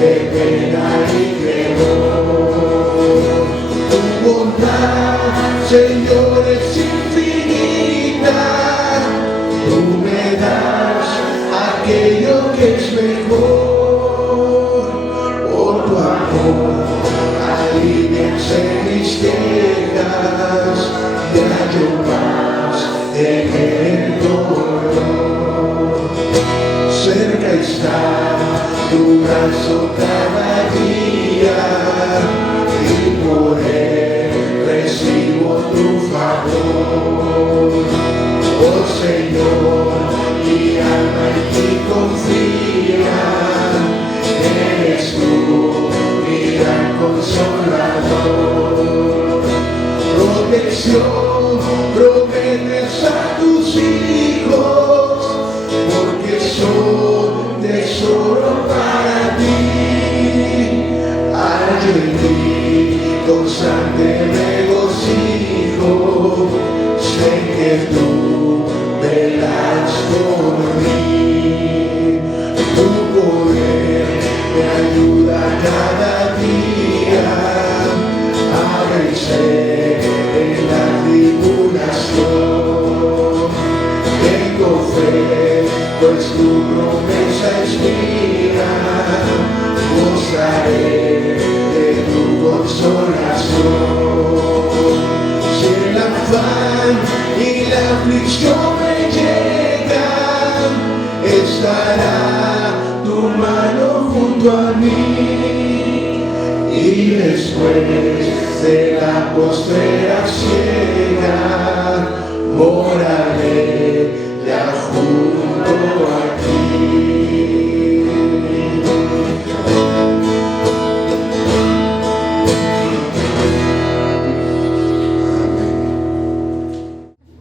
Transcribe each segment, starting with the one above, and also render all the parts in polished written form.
de pena y temor. Tu bondad, Señor, es infinita. Tú me das aquello que es mejor. Por tu amor, alivianse mis quejas y hallo paz en el dolor. Cerca está tu brazo cada día y por él recibo tu favor. Oh Señor, mi alma en ti confía, eres tú mi gran consolador. Protección prometes a tus hijos, porque son tesoro para ti. Hallo en ti constante regocijo, sé que tú velas por mí. Tu poder me ayuda cada día a vencer en la tribulación. Tengo fe, pues tu promesa es mía, gozaré de tu consolación. Si el afán y la aflicción me llegan, estará tu mano junto a mí, y después de la postrera ciega, moraré ya junto a ti.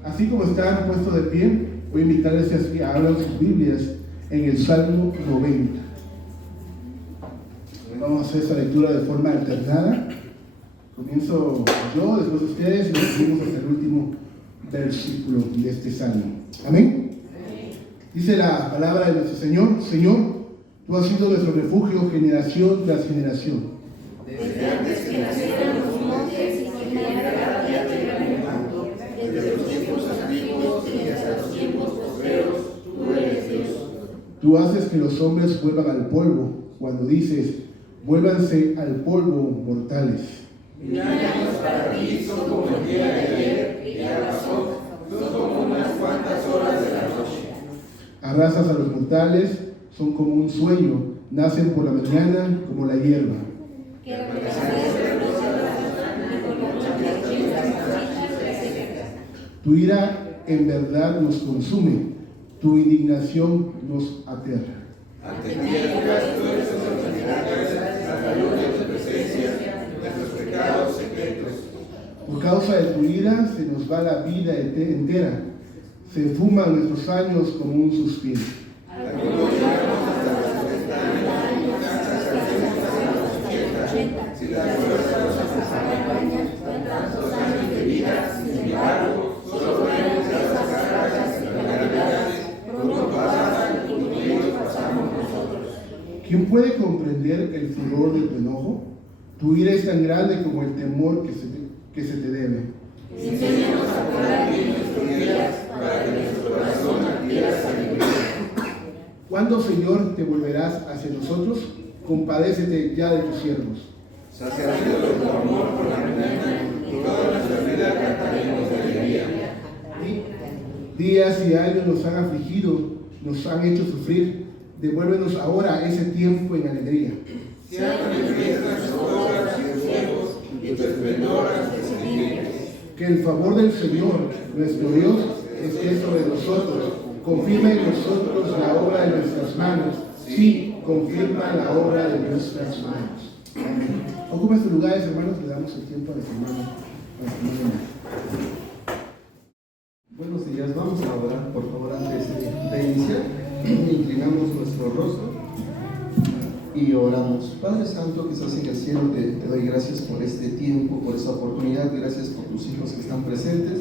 Así como están puestos de pie, voy a invitarles a que abran sus Biblias en el Salmo 90. Vamos a hacer esta lectura de forma alternada. Comienzo yo, después ustedes, y nos seguimos hasta el último versículo de este salmo. Amén. Dice la palabra de nuestro Señor: Señor, tú has sido nuestro refugio generación tras generación. Desde antes que nacieran los montes y sin cada día te levanto, desde los tiempos antiguos y hasta los tiempos postreros, tú eres Dios. Tú haces que los hombres vuelvan al polvo, cuando dices, vuélvanse al polvo mortales. Mis años para ti son como el día de ayer, que ya pasó, son como unas cuantas horas de la noche. Arrasas a los mortales, son como un sueño, nacen por la mañana como la hierba. Tu ira en verdad nos consume, tu indignación nos aterra. Ante ti tú eres hasta luz de tu presencia, nuestros pecados secretos. Por causa de tu ira se nos va la vida entera, se fuman nuestros años como un suspiro. Algunos llegamos hasta los 70 años, cansas hasta los 80. Si las fuerzas nos acompañan, tantos años de vida, sin embargo, solo vemos las cargas y calamidades, pronto pasan y con ellos pasamos nosotros. ¿Quién puede comprender el furor de tu enojo? Tu ira es tan grande como el temor que se te debe. Enséñanos a acordar bien nuestros días, para que nuestro corazón adquiera sabiduría. ¿Cuándo, Señor, te volverás hacia nosotros? Compadécete ya de tus siervos. Saciados de tu amor por la mañana, y toda nuestra vida cantaremos de alegría. Días y años nos han afligido, nos han hecho sufrir. Devuélvenos ahora ese tiempo en alegría. Sean manifiestas tus obras y tus fuegos, y tu esplendor a nuestros enemigos. Que el favor del Señor, nuestro Dios, esté sobre nosotros. Confirma en nosotros la obra de nuestras manos. Sí, confirma la obra de nuestras manos. Ocupen sus lugares, hermanos, le damos el tiempo a los hermanos. Buenos días, vamos a orar, por favor, antes de iniciar. Inclinamos nuestro rostro y oramos. Padre Santo que estás en el cielo, te doy gracias por este tiempo, por esta oportunidad, gracias por tus hijos que están presentes,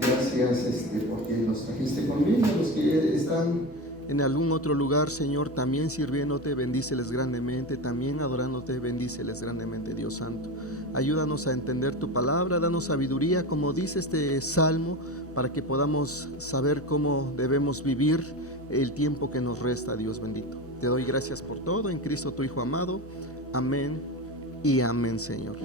gracias porque los trajiste conmigo, los que están en algún otro lugar, Señor, también sirviéndote, bendíceles grandemente, también adorándote, bendíceles grandemente, Dios Santo. Ayúdanos a entender tu palabra, danos sabiduría, como dice este salmo, para que podamos saber cómo debemos vivir el tiempo que nos resta, Dios bendito. Te doy gracias por todo, en Cristo tu Hijo amado. Amén y amén, Señor.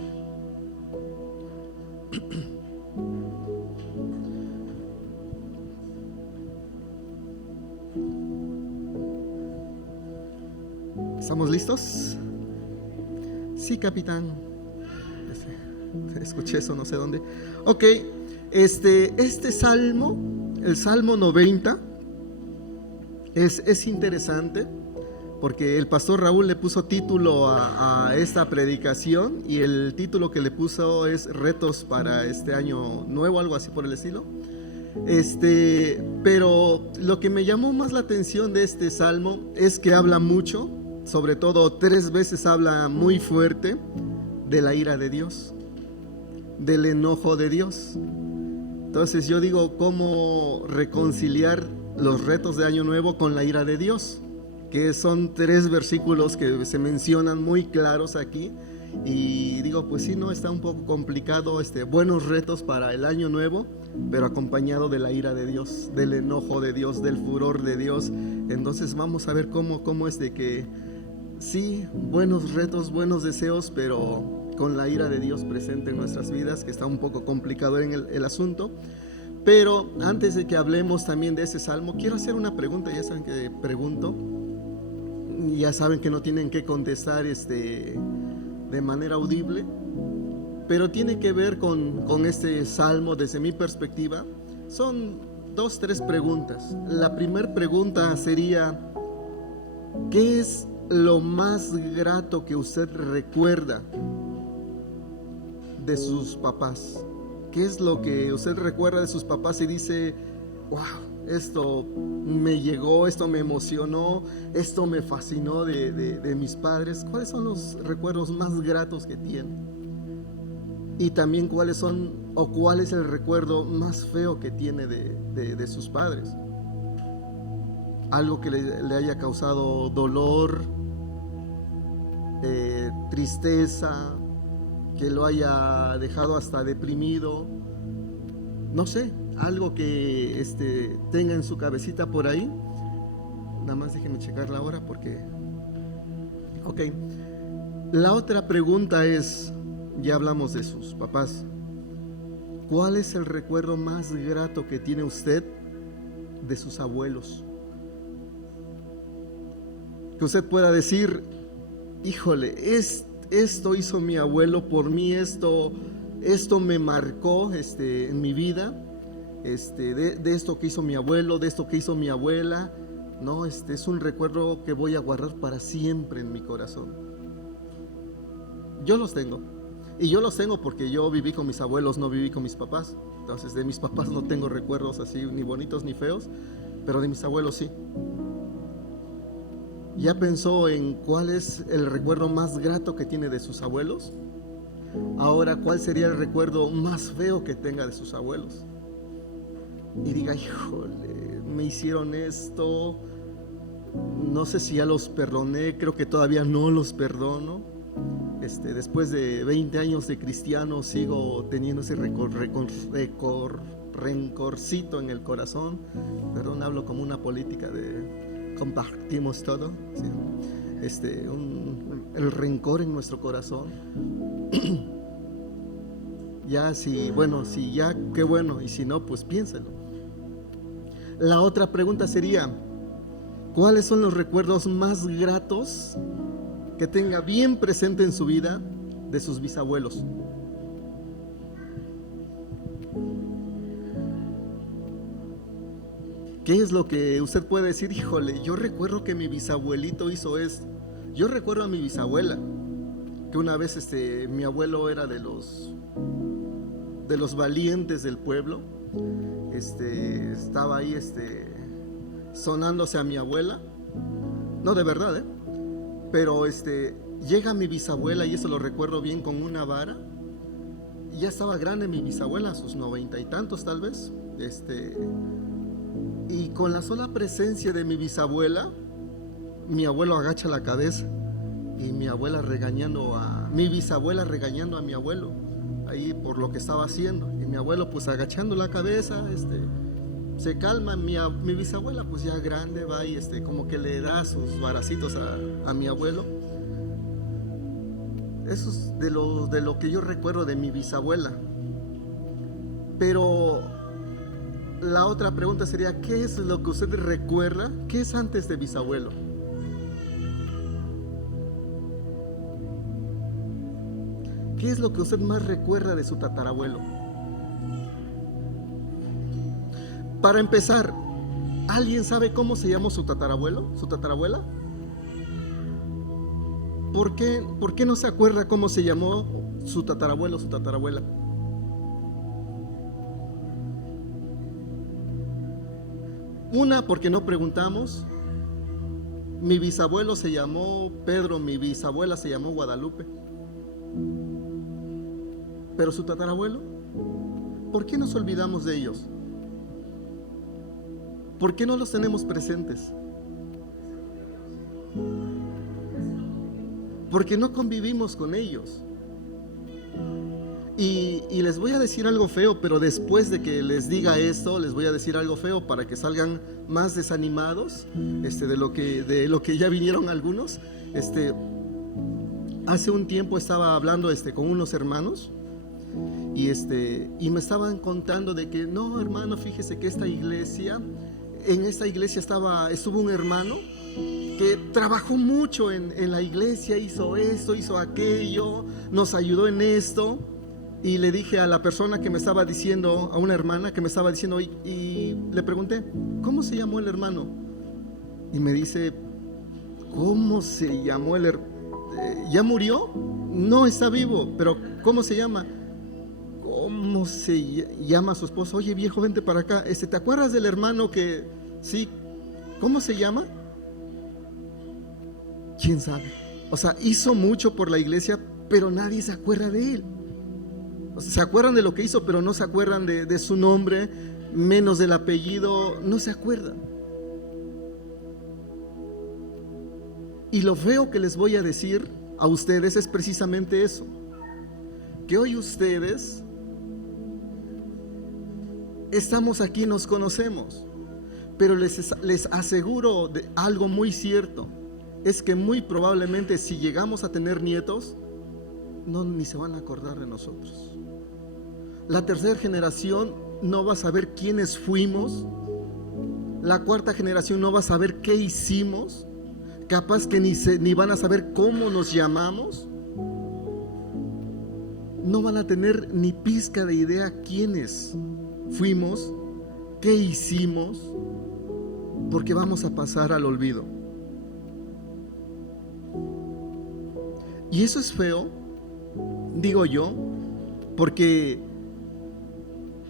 ¿Estamos listos? Sí, capitán. Escuché eso, no sé dónde. Ok, este salmo, el Salmo 90, es interesante porque el pastor Raúl le puso título a esta predicación, y el título que le puso es Retos para este año nuevo, algo así por el estilo. Pero lo que me llamó más la atención de este salmo es que habla mucho, sobre todo 3 veces habla muy fuerte de la ira de Dios, del enojo de Dios. Entonces yo digo, ¿cómo reconciliar los retos de Año Nuevo con la ira de Dios? Que son 3 versículos que se mencionan muy claros aquí, y digo, pues sí, no, está un poco complicado, buenos retos para el Año Nuevo, pero acompañado de la ira de Dios, del enojo de Dios, del furor de Dios. Entonces vamos a ver cómo es de que sí, buenos retos, buenos deseos, pero con la ira de Dios presente en nuestras vidas, que está un poco complicado en el asunto. Pero antes de que hablemos también de ese salmo, quiero hacer una pregunta. Ya saben que pregunto, ya saben que no tienen que contestar de manera audible, pero tiene que ver con este salmo. Desde mi perspectiva son 2-3 preguntas. La primera pregunta sería: ¿qué es lo más grato que usted recuerda de sus papás? ¿Qué es lo que usted recuerda de sus papás y dice, wow, esto me llegó, esto me emocionó, esto me fascinó de mis padres? ¿Cuáles son los recuerdos más gratos que tiene? Y también cuál es el recuerdo más feo que tiene de sus padres. Algo que le haya causado dolor, tristeza, que lo haya dejado hasta deprimido, no sé, algo que tenga en su cabecita por ahí. Nada más déjenme checar la hora porque... Ok, la otra pregunta es, ya hablamos de sus papás, ¿cuál es el recuerdo más grato que tiene usted de sus abuelos? Que usted pueda decir, híjole, esto hizo mi abuelo por mí, esto me marcó en mi vida, de esto que hizo mi abuelo, de esto que hizo mi abuela. No, es un recuerdo que voy a guardar para siempre en mi corazón. Yo los tengo, y yo los tengo porque yo viví con mis abuelos, no viví con mis papás. Entonces de mis papás no tengo recuerdos así, ni bonitos ni feos, pero de mis abuelos sí. ¿Ya pensó en cuál es el recuerdo más grato que tiene de sus abuelos? Ahora, ¿cuál sería el recuerdo más feo que tenga de sus abuelos? Y diga, híjole, me hicieron esto, no sé si ya los perdoné, creo que todavía no los perdono. Después de 20 años de cristiano sigo teniendo ese rencorcito en el corazón. Perdón, hablo como una política de... compartimos todo, ¿sí? El rencor en nuestro corazón. Ya, si ya, qué bueno, y si no, pues piénselo. La otra pregunta sería, ¿cuáles son los recuerdos más gratos que tenga bien presente en su vida de sus bisabuelos? ¿Qué es lo que usted puede decir? Híjole, yo recuerdo que mi bisabuelito hizo esto. Yo recuerdo a mi bisabuela, que una vez mi abuelo era de los valientes del pueblo. Estaba ahí sonándose a mi abuela. No, de verdad, pero llega mi bisabuela, y eso lo recuerdo bien, con una vara. Y ya estaba grande mi bisabuela, a sus 90 y tantos tal vez. Y con la sola presencia de mi bisabuela, mi abuelo agacha la cabeza y mi bisabuela regañando a mi abuelo ahí por lo que estaba haciendo, y mi abuelo pues agachando la cabeza, se calma. Mi bisabuela pues ya grande va y como que le da sus baracitos a mi abuelo. Eso es de lo que yo recuerdo de mi bisabuela. Pero la otra pregunta sería, ¿qué es lo que usted recuerda? ¿Qué es antes de bisabuelo? ¿Qué es lo que usted más recuerda de su tatarabuelo? Para empezar, ¿alguien sabe cómo se llamó su tatarabuelo? ¿Su tatarabuela? ¿Por qué no se acuerda cómo se llamó su tatarabuelo o su tatarabuela? Una, porque no preguntamos. Mi bisabuelo se llamó Pedro, mi bisabuela se llamó Guadalupe. Pero su tatarabuelo, ¿por qué nos olvidamos de ellos? ¿Por qué no los tenemos presentes? Porque no convivimos con ellos. Y les voy a decir algo feo, pero después de que les diga esto, les voy a decir algo feo para que salgan más desanimados de lo que ya vinieron algunos. Hace un tiempo estaba hablando con unos hermanos y me estaban contando de que no, hermano, fíjese que en esta iglesia estuvo un hermano que trabajó mucho en la iglesia, hizo esto, hizo aquello, nos ayudó en esto. Y le dije a la persona que me estaba diciendo, a una hermana que me estaba diciendo, y le pregunté, ¿cómo se llamó el hermano? Y me dice, ¿cómo se llamó el hermano? ¿Ya murió? No, está vivo, pero ¿cómo se llama? ¿Cómo se llama su esposo? Oye, viejo, vente para acá. ¿Te acuerdas del hermano que sí? ¿Cómo se llama? ¿Quién sabe? O sea, hizo mucho por la iglesia, pero nadie se acuerda de él. O sea, se acuerdan de lo que hizo, pero no se acuerdan de su nombre, menos del apellido, no se acuerdan. Y lo feo que les voy a decir a ustedes es precisamente eso, que hoy ustedes estamos aquí, nos conocemos, pero les aseguro de algo muy cierto, es que muy probablemente si llegamos a tener nietos, ni se van a acordar de nosotros. La tercera generación no va a saber quiénes fuimos, la cuarta generación no va a saber qué hicimos, capaz que ni van a saber cómo nos llamamos, no van a tener ni pizca de idea quiénes fuimos, qué hicimos, porque vamos a pasar al olvido. Y eso es feo, digo yo, porque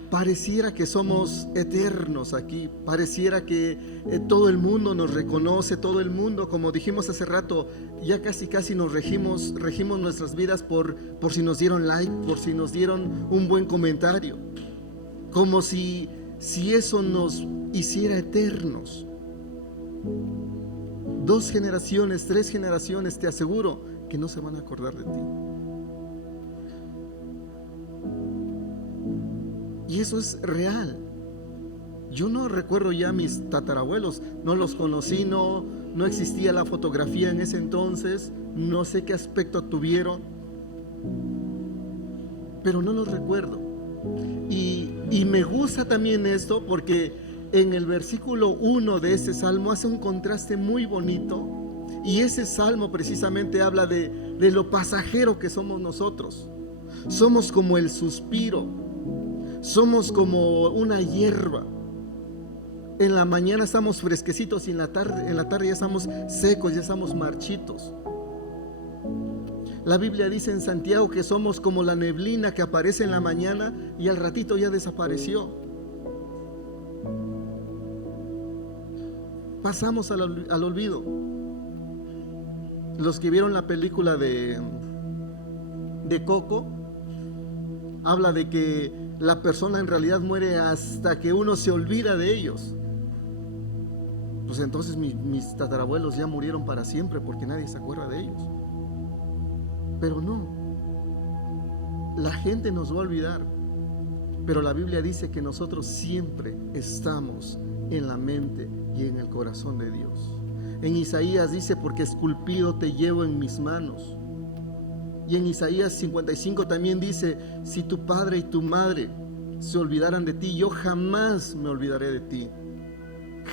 pareciera que somos eternos aquí, pareciera que todo el mundo nos reconoce, todo el mundo, como dijimos hace rato, ya casi nos regimos nuestras vidas por si nos dieron like, por si nos dieron un buen comentario, como si eso nos hiciera eternos. 2 generaciones, 3 generaciones, te aseguro que no se van a acordar de ti. Y eso es real. Yo no recuerdo ya a mis tatarabuelos, no los conocí, no existía la fotografía en ese entonces, no sé qué aspecto tuvieron, pero no los recuerdo. Y me gusta también esto porque en el versículo 1 de ese salmo hace un contraste muy bonito, y ese salmo precisamente habla de lo pasajero que somos nosotros. Somos como el suspiro. Somos como una hierba. En la mañana estamos fresquecitos y en la tarde ya estamos secos, ya estamos marchitos. La Biblia dice en Santiago que somos como la neblina que aparece en la mañana y al ratito ya desapareció. Pasamos al olvido. Los que vieron la película de Coco, habla de que la persona en realidad muere hasta que uno se olvida de ellos. pues entonces mis tatarabuelos ya murieron para siempre porque nadie se acuerda de ellos. Pero no, la gente nos va a olvidar, pero la Biblia dice que nosotros siempre estamos en la mente y en el corazón de Dios. En Isaías dice, porque esculpido te llevo en mis manos. Y en Isaías 55 también dice, si tu padre y tu madre se olvidaran de ti, yo jamás me olvidaré de ti.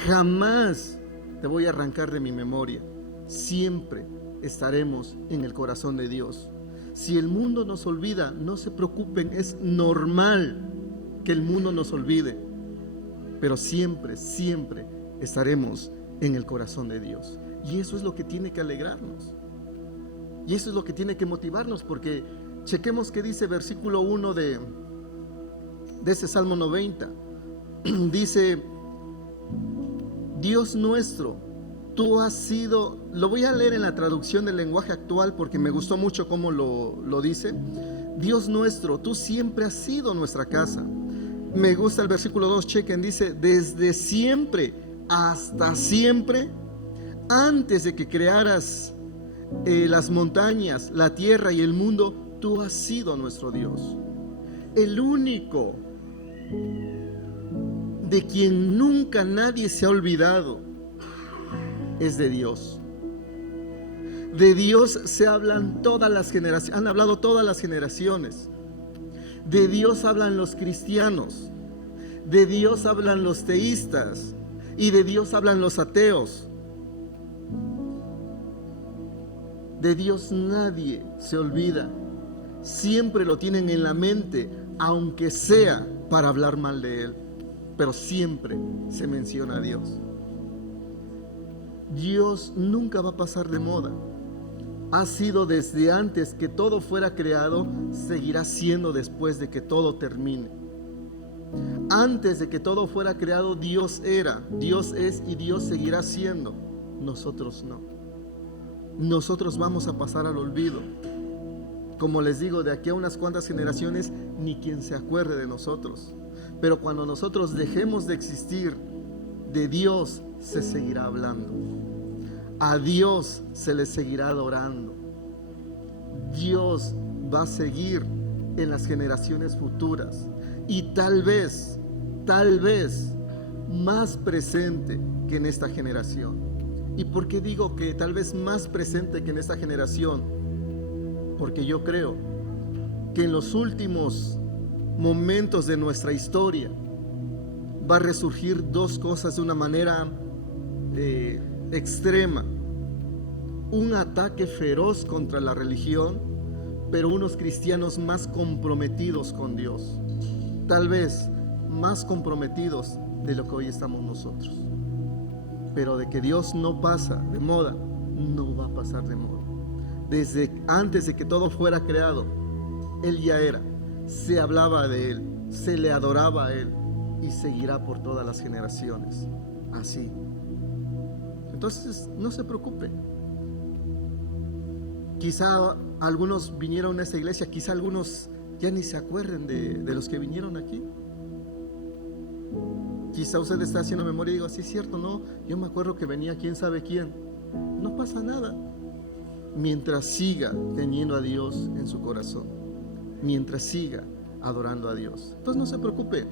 Jamás te voy a arrancar de mi memoria. Siempre estaremos en el corazón de Dios. Si el mundo nos olvida, no se preocupen, es normal que el mundo nos olvide, pero siempre, siempre estaremos en el corazón de Dios. Y eso es lo que tiene que alegrarnos. Y eso es lo que tiene que motivarnos, porque chequemos qué dice versículo 1 de ese Salmo 90. Dice, Dios nuestro, tú has sido, lo voy a leer en la traducción del lenguaje actual porque me gustó mucho cómo lo dice. Dios nuestro, tú siempre has sido nuestra casa. Me gusta el versículo 2, chequen, dice, desde siempre hasta siempre, antes de que crearas las montañas, la tierra y el mundo, tú has sido nuestro Dios. El único de quien nunca nadie se ha olvidado es de Dios. De Dios se hablan todas las generaciones, han hablado todas las generaciones. De Dios hablan los cristianos, de Dios hablan los teístas y de Dios hablan los ateos. De Dios nadie se olvida, siempre lo tienen en la mente, aunque sea para hablar mal de Él, pero siempre se menciona a Dios. Dios nunca va a pasar de moda. Ha sido desde antes que todo fuera creado, seguirá siendo después de que todo termine. Antes de que todo fuera creado, Dios era, Dios es y Dios seguirá siendo. Nosotros no. Nosotros vamos a pasar al olvido. Como les digo, de aquí a unas cuantas generaciones, ni quien se acuerde de nosotros. Pero cuando nosotros dejemos de existir, de Dios se seguirá hablando. A Dios se le seguirá adorando. Dios va a seguir en las generaciones futuras. Y tal vez, más presente que en esta generación. ¿Y por qué digo que tal vez más presente que en esta generación? Porque yo creo que en los últimos momentos de nuestra historia va a resurgir dos cosas de una manera extrema. Un ataque feroz contra la religión, pero unos cristianos más comprometidos con Dios. Tal vez más comprometidos de lo que hoy estamos nosotros. Pero de que Dios no pasa de moda, no va a pasar de moda. Desde antes de que todo fuera creado, Él ya era. Se hablaba de Él, se le adoraba a Él y seguirá por todas las generaciones. Así. Entonces, no se preocupe. Quizá algunos vinieron a esta iglesia, quizá algunos ya ni se acuerden de los que vinieron aquí. Quizá usted está haciendo memoria y digo, sí es cierto, no, yo me acuerdo que venía quién sabe quién. No pasa nada. Mientras siga teniendo a Dios en su corazón, mientras siga adorando a Dios. Entonces no se preocupe.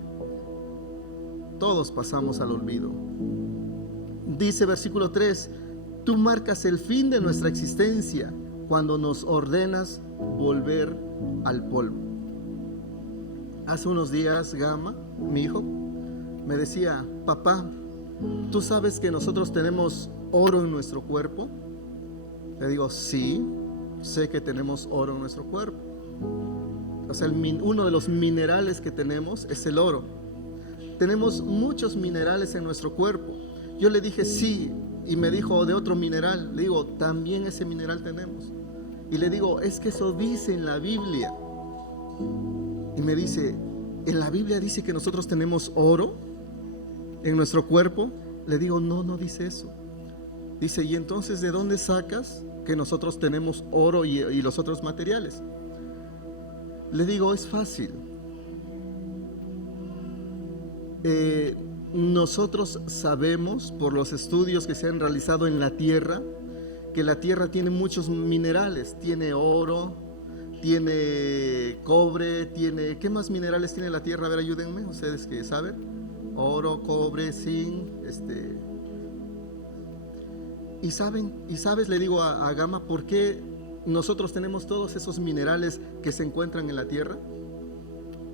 Todos pasamos al olvido. Dice versículo 3, tú marcas el fin de nuestra existencia cuando nos ordenas volver al polvo. Hace unos días Gama, mi hijo, me decía, papá, ¿tú sabes que nosotros tenemos oro en nuestro cuerpo? Le digo, sí, sé que tenemos oro en nuestro cuerpo. O sea, uno de los minerales que tenemos es el oro. Tenemos muchos minerales en nuestro cuerpo. Yo le dije, sí, y me dijo de otro mineral. Le digo, también ese mineral tenemos. Y le digo, es que eso dice en la Biblia. Y me dice, ¿en la Biblia dice que nosotros tenemos oro en nuestro cuerpo? Le digo, no dice eso. Dice, ¿y entonces de dónde sacas que nosotros tenemos oro y los otros materiales? Le digo, es fácil. nosotros sabemos por los estudios que se han realizado en la Tierra, que la Tierra tiene muchos minerales, tiene oro, tiene cobre, tiene... ¿Qué más minerales tiene la Tierra? A ver, ayúdenme, ustedes que saben. Oro, cobre, zinc, Y sabes, le digo a Gama, ¿por qué nosotros tenemos todos esos minerales que se encuentran en la Tierra?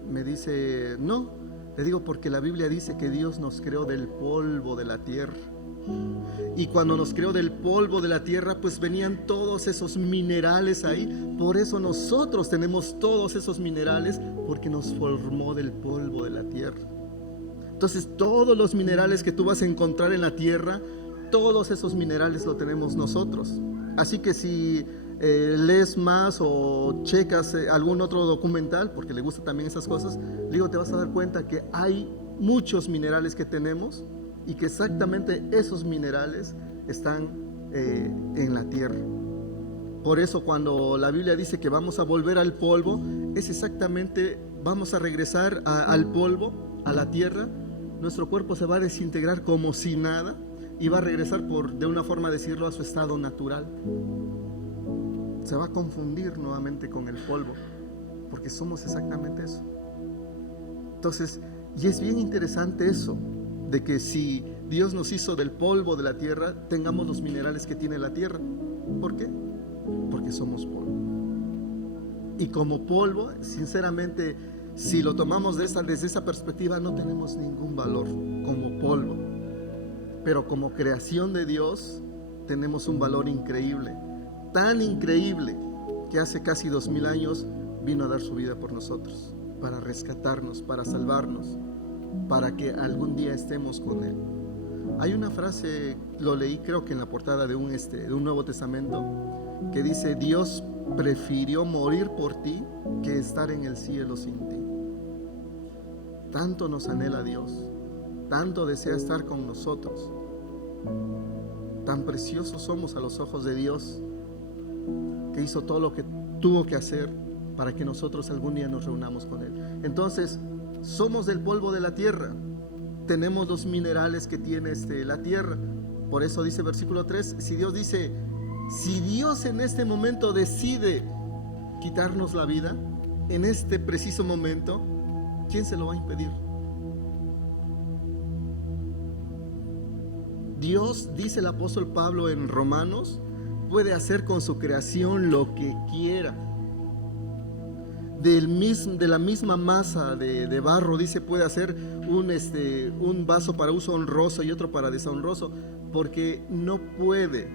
Me dice, no. Le digo, porque la Biblia dice que Dios nos creó del polvo de la tierra. Y cuando nos creó del polvo de la tierra, pues venían todos esos minerales ahí. Por eso nosotros tenemos todos esos minerales, porque nos formó del polvo de la tierra. Entonces, todos los minerales que tú vas a encontrar en la tierra, todos esos minerales lo tenemos nosotros. Así que si lees más o checas algún otro documental, porque le gusta también esas cosas, digo, te vas a dar cuenta que hay muchos minerales que tenemos y que exactamente esos minerales están en la tierra. Por eso cuando la Biblia dice que vamos a volver al polvo, es exactamente, vamos a regresar al polvo, a la tierra. Nuestro cuerpo se va a desintegrar como si nada y va a regresar, de una forma de decirlo, a su estado natural. Se va a confundir nuevamente con el polvo, porque somos exactamente eso. Entonces, y es bien interesante eso, de que si Dios nos hizo del polvo de la tierra, tengamos los minerales que tiene la tierra. ¿Por qué? Porque somos polvo. Y como polvo, sinceramente, si lo tomamos desde esa perspectiva, no tenemos ningún valor como polvo. Pero como creación de Dios, tenemos un valor increíble. Tan increíble que hace casi 2000 años vino a dar su vida por nosotros, para rescatarnos, para salvarnos, para que algún día estemos con Él. Hay una frase, lo leí creo que en la portada de un Nuevo Testamento, que dice: Dios prefirió morir por ti que estar en el cielo sin ti. Tanto nos anhela Dios, tanto desea estar con nosotros, tan preciosos somos a los ojos de Dios, que hizo todo lo que tuvo que hacer para que nosotros algún día nos reunamos con Él. Entonces, somos del polvo de la tierra, tenemos los minerales que tiene la tierra. Por eso dice versículo 3, si Dios en este momento decide quitarnos la vida, en este preciso momento, ¿quién se lo va a impedir? Dios, dice el apóstol Pablo en Romanos, puede hacer con su creación lo que quiera. De la misma masa de barro, dice, puede hacer un vaso para uso honroso y otro para deshonroso, porque no puede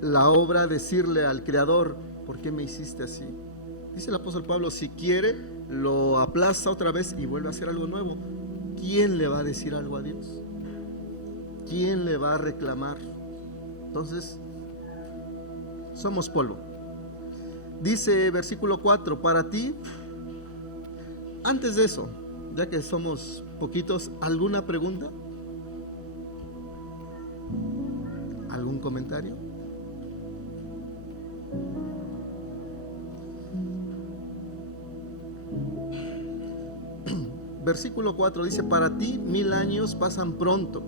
la obra decirle al Creador: ¿por qué me hiciste así? Dice el apóstol Pablo, si quiere, lo aplaza otra vez y vuelve a hacer algo nuevo. ¿Quién le va a decir algo a Dios? ¿Quién le va a reclamar? Entonces, somos polvo. Dice versículo 4, para ti, antes de eso, ya que somos poquitos, ¿alguna pregunta? ¿Algún comentario? Versículo 4 dice, para ti 1000 años pasan pronto,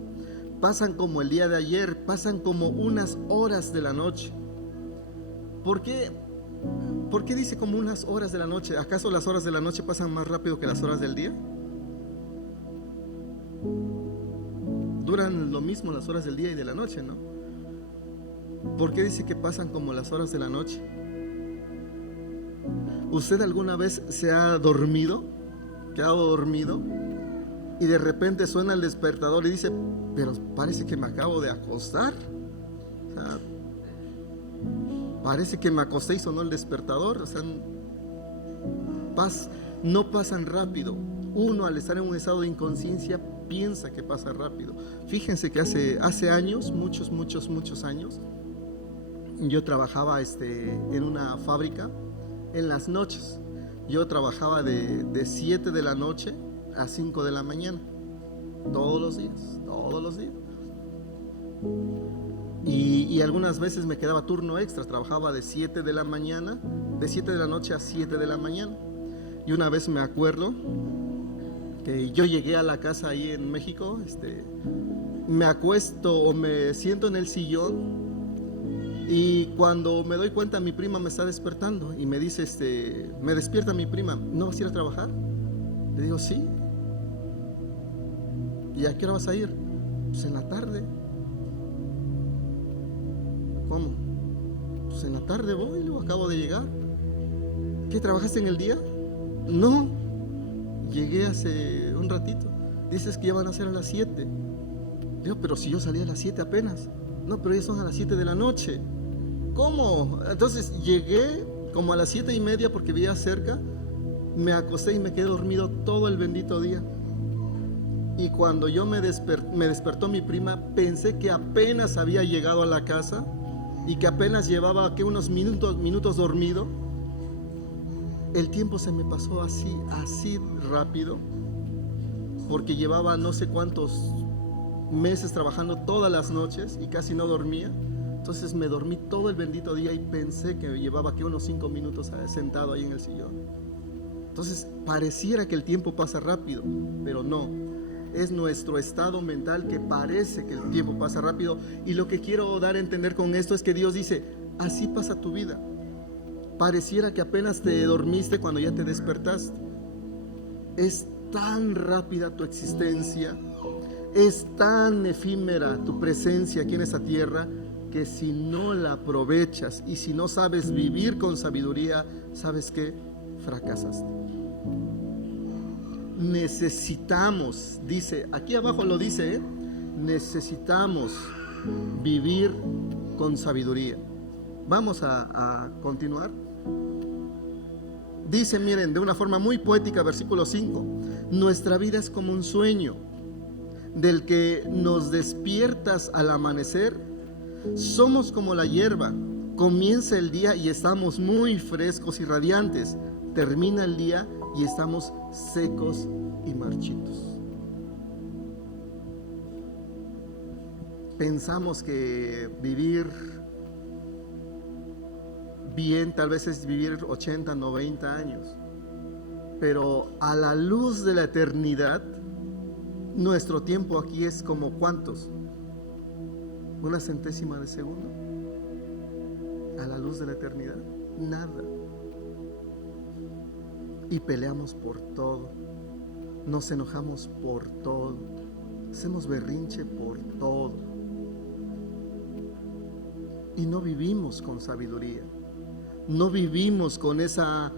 pasan como el día de ayer, pasan como unas horas de la noche. ¿Por qué dice como unas horas de la noche? ¿Acaso las horas de la noche pasan más rápido que las horas del día? Duran lo mismo las horas del día y de la noche, ¿no? ¿Por qué dice que pasan como las horas de la noche? ¿Usted alguna vez se ha quedado dormido y de repente suena el despertador y dice, pero parece que me acabo de acostar? O sea, parece que me acosté y sonó el despertador. O sea, no pasan rápido. Uno, al estar en un estado de inconsciencia, piensa que pasa rápido. Fíjense que hace años, muchos años, yo trabajaba en una fábrica en las noches. Yo trabajaba de 7 de la noche a 5 de la mañana, todos los días. Y algunas veces me quedaba turno extra, trabajaba de 7 de la noche a 7 de la mañana. Y una vez me acuerdo que yo llegué a la casa ahí en México, me acuesto o me siento en el sillón y cuando me doy cuenta mi prima me está despertando y me dice, me despierta mi prima, ¿no vas a ir a trabajar? Le digo, sí. ¿Y a qué hora vas a ir? Pues en la tarde. ¿Cómo? Pues en la tarde voy, luego acabo de llegar. ¿Qué, trabajaste en el día? No, llegué hace un ratito. Dices que ya van a ser a las 7. Digo, pero si yo salí a las 7 apenas. No, pero ya son a las 7 de la noche. ¿Cómo? Entonces llegué como a las 7:30 porque vivía cerca. Me acosté y me quedé dormido todo el bendito día. Y cuando yo me despertó mi prima, pensé que apenas había llegado a la casa y que apenas llevaba unos minutos dormido. El tiempo se me pasó así rápido, porque llevaba no sé cuántos meses trabajando todas las noches y casi no dormía. Entonces me dormí todo el bendito día y pensé que llevaba unos 5 minutos sentado ahí en el sillón. Entonces pareciera que el tiempo pasa rápido, pero no. Es nuestro estado mental que parece que el tiempo pasa rápido. Y lo que quiero dar a entender con esto es que Dios dice, así pasa tu vida. Pareciera que apenas te dormiste cuando ya te despertaste. Es tan rápida tu existencia, es tan efímera tu presencia aquí en esta tierra, que si no la aprovechas y si no sabes vivir con sabiduría, ¿sabes qué? Fracasaste. Necesitamos, dice, aquí abajo lo dice, necesitamos vivir con sabiduría. Vamos a continuar. Dice, miren, de una forma muy poética, versículo 5, nuestra vida es como un sueño del que nos despiertas al amanecer. Somos como la hierba, comienza el día y estamos muy frescos y radiantes, termina el día y estamos secos y marchitos. Pensamos que vivir bien tal vez es vivir 80, 90 años, pero a la luz de la eternidad, nuestro tiempo aquí es como ¿cuántos? ¿Una centésima de segundo? A la luz de la eternidad, nada. Y peleamos por todo, nos enojamos por todo, hacemos berrinche por todo y no vivimos con sabiduría, no vivimos con esa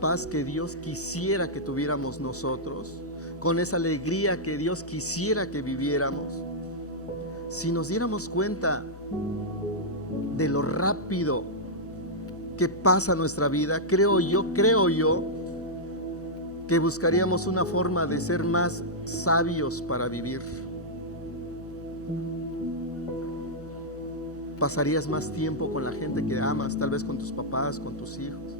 paz que Dios quisiera que tuviéramos nosotros, con esa alegría que Dios quisiera que viviéramos. Si nos diéramos cuenta de lo rápido que pasa nuestra vida, creo yo que buscaríamos una forma de ser más sabios para vivir. Pasarías más tiempo con la gente que amas, tal vez con tus papás, con tus hijos,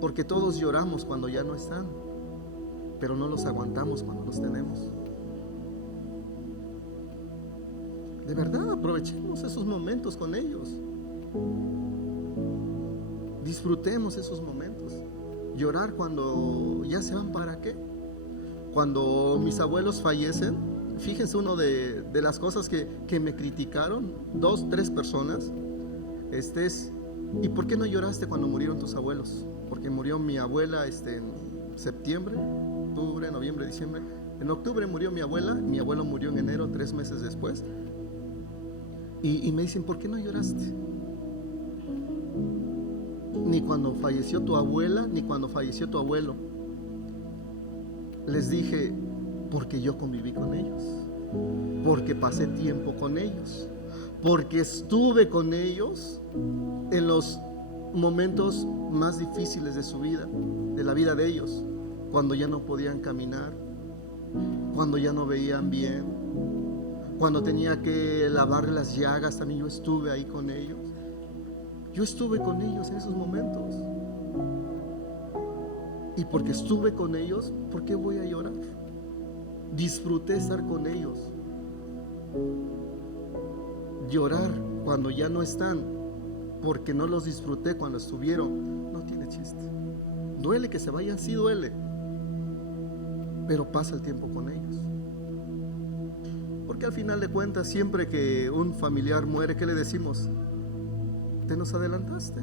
porque todos lloramos cuando ya no están, pero no los aguantamos cuando los tenemos. De verdad, aprovechemos esos momentos con ellos, disfrutemos esos momentos. Llorar cuando ya se van, ¿para qué? Cuando mis abuelos fallecen, fíjense, una de las cosas que me criticaron 2, 3 personas, ¿y por qué no lloraste cuando murieron tus abuelos? Porque murió mi abuela en septiembre, octubre, noviembre, diciembre. En octubre murió mi abuela, mi abuelo murió en enero, 3 meses después. Y me dicen, ¿por qué no lloraste? Ni cuando falleció tu abuela, ni cuando falleció tu abuelo. Les dije, porque yo conviví con ellos, porque pasé tiempo con ellos, porque estuve con ellos en los momentos más difíciles de su vida, de la vida de ellos, cuando ya no podían caminar, cuando ya no veían bien, cuando tenía que lavar las llagas, también yo estuve ahí con ellos. Yo estuve con ellos en esos momentos. Y porque estuve con ellos, ¿por qué voy a llorar? Disfruté estar con ellos. Llorar cuando ya no están, porque no los disfruté cuando estuvieron, no tiene chiste. Duele que se vayan, sí duele. pero pasa el tiempo con ellos. Porque al final de cuentas, siempre que un familiar muere, ¿qué le decimos? Te nos adelantaste.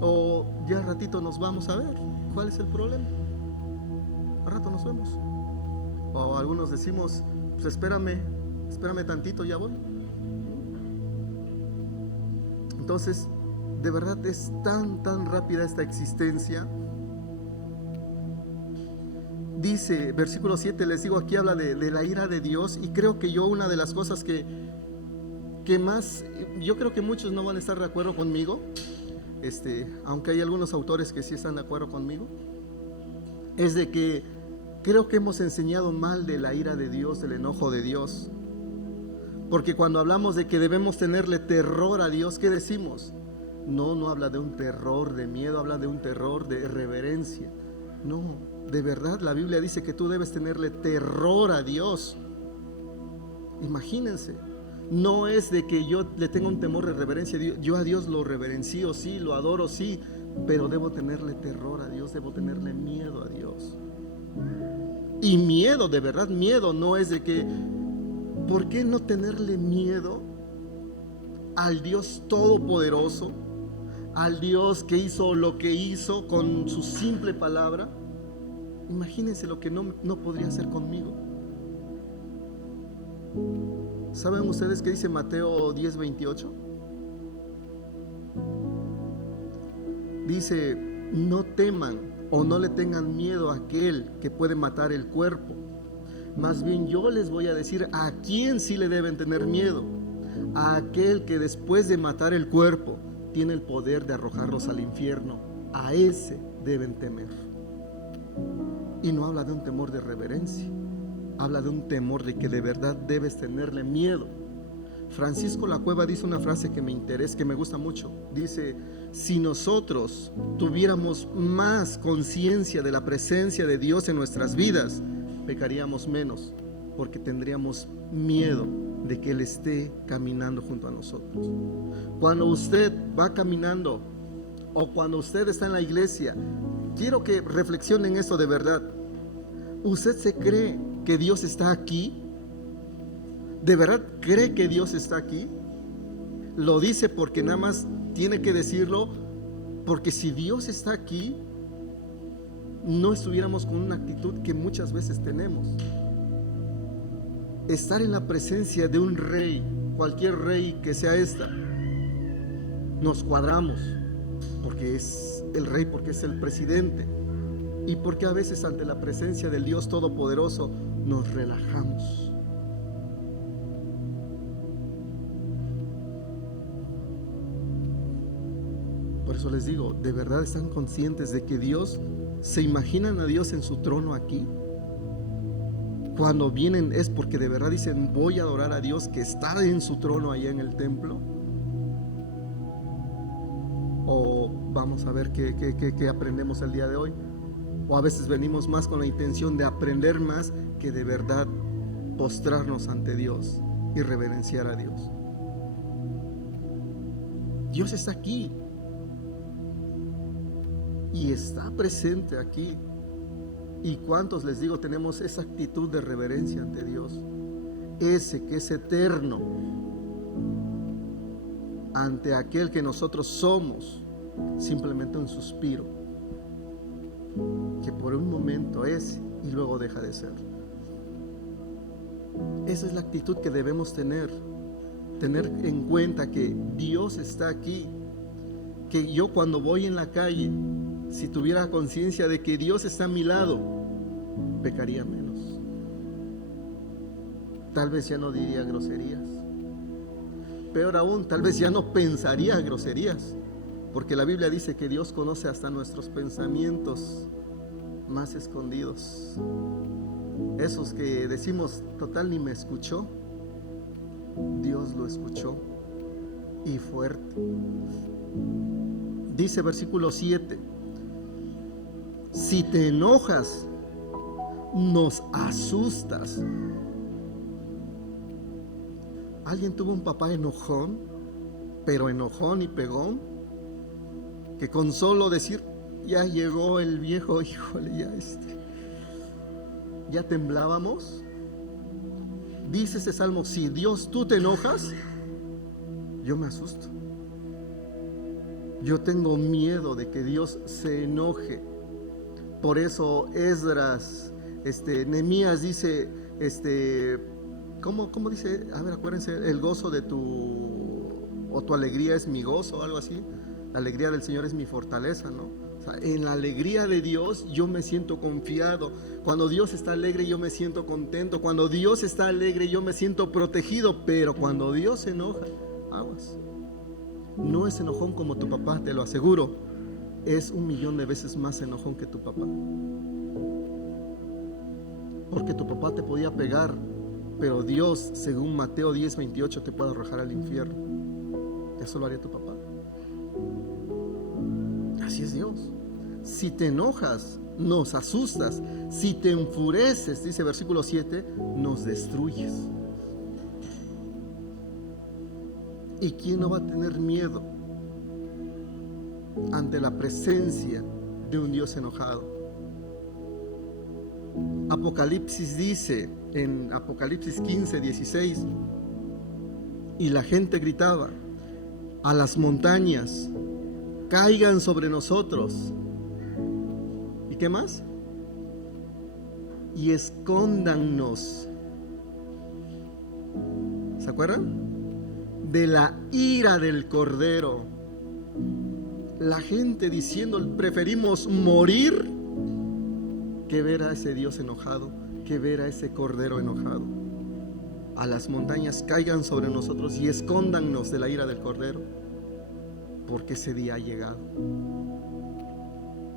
O ya ratito nos vamos a ver. ¿Cuál es el problema? Al rato nos vemos. O algunos decimos, pues espérame tantito, ya voy. Entonces, de verdad es tan rápida esta existencia. Dice, versículo 7, les digo, aquí habla de la ira de Dios, y creo que una de las cosas que más, yo creo que muchos no van a estar de acuerdo conmigo, aunque hay algunos autores que sí están de acuerdo conmigo, es de que creo que hemos enseñado mal de la ira de Dios, del enojo de Dios. Porque cuando hablamos de que debemos tenerle terror a Dios, ¿qué decimos? No habla de un terror de miedo, habla de un terror de reverencia. No, de verdad la Biblia dice que tú debes tenerle terror a Dios. Imagínense, no es de que yo le tenga un temor de reverencia. Yo a Dios lo reverencio, sí, lo adoro, sí, pero debo tenerle terror a Dios, debo tenerle miedo a Dios. Y miedo, de verdad, miedo no es de que, ¿por qué no tenerle miedo al Dios Todopoderoso? Al Dios que hizo lo que hizo con su simple palabra. Imagínense lo que no podría hacer conmigo. ¿Saben ustedes qué dice Mateo 10:28? Dice, no teman o no le tengan miedo a aquel que puede matar el cuerpo. Más bien yo les voy a decir a quién sí le deben tener miedo. A aquel que después de matar el cuerpo tiene el poder de arrojarlos al infierno. A ese deben temer. Y no habla de un temor de reverencia, habla de un temor de que de verdad debes tenerle miedo. Francisco Lacueva dice una frase que me interesa, que me gusta mucho. Dice, si nosotros tuviéramos más conciencia de la presencia de Dios en nuestras vidas, pecaríamos menos, porque tendríamos miedo de que Él esté caminando junto a nosotros. Cuando usted va caminando o cuando usted está en la iglesia, quiero que reflexionen esto de verdad. ¿Usted se cree que Dios está aquí? ¿De verdad cree que Dios está aquí? Lo dice porque nada más tiene que decirlo, porque si Dios está aquí, no estuviéramos con una actitud que muchas veces tenemos. Estar en la presencia de un rey, cualquier rey que sea esta, nos cuadramos, porque es el rey, porque es el presidente, y porque a veces ante la presencia del Dios Todopoderoso nos relajamos. Por eso les digo, ¿de verdad están conscientes de que Dios, se imaginan a Dios en su trono aquí? Cuando vienen es porque de verdad dicen, voy a adorar a Dios que está en su trono allá en el templo. O vamos a ver qué aprendemos el día de hoy. O a veces venimos más con la intención de aprender más que de verdad postrarnos ante Dios y reverenciar a Dios. Dios está aquí y está presente aquí. ¿Y cuántos, les digo, tenemos esa actitud de reverencia ante Dios? Ese que es eterno, ante aquel que nosotros somos simplemente un suspiro, que por un momento es y luego deja de ser. Esa es la actitud que debemos tener en cuenta que Dios está aquí, que yo cuando voy en la calle, si tuviera conciencia de que Dios está a mi lado, pecaría menos. Tal vez ya no diría groserías. Peor aún, tal vez ya no pensaría groserías, porque la Biblia dice que Dios conoce hasta nuestros pensamientos más escondidos. Esos que decimos, total, ni me escuchó. Dios lo escuchó, y fuerte. Dice versículo 7, si te enojas, nos asustas. ¿Alguien tuvo un papá enojón, pero enojón y pegón? Que con solo decir, ya llegó el viejo, híjole, ya ya temblábamos. Dice este salmo, si Dios tú te enojas, yo me asusto. Yo tengo miedo de que Dios se enoje. Por eso Esdras, Nehemías dice, ¿cómo dice? A ver, acuérdense, el gozo de tu alegría es mi gozo, algo así. La alegría del Señor es mi fortaleza, ¿no? O sea, en la alegría de Dios yo me siento confiado. Cuando Dios está alegre yo me siento contento. Cuando Dios está alegre yo me siento protegido. Pero cuando Dios se enoja, aguas. No es enojón como tu papá, te lo aseguro. Es 1,000,000 de veces más enojón que tu papá. Porque tu papá te podía pegar, pero Dios, según Mateo 10:28, te puede arrojar al infierno. Eso lo haría tu papá. Así es Dios. Si te enojas, nos asustas. Si te enfureces, dice versículo 7, nos destruyes. ¿Y quién no va a tener miedo ante la presencia de un Dios enojado? Apocalipsis dice, en Apocalipsis 15:16, y la gente gritaba, a las montañas, caigan sobre nosotros. ¿Y qué más? Y escóndannos. ¿Se acuerdan? De la ira del Cordero. La gente diciendo, preferimos morir que ver a ese Dios enojado, que ver a ese Cordero enojado. A las montañas caigan sobre nosotros y escóndannos de la ira del Cordero, porque ese día ha llegado.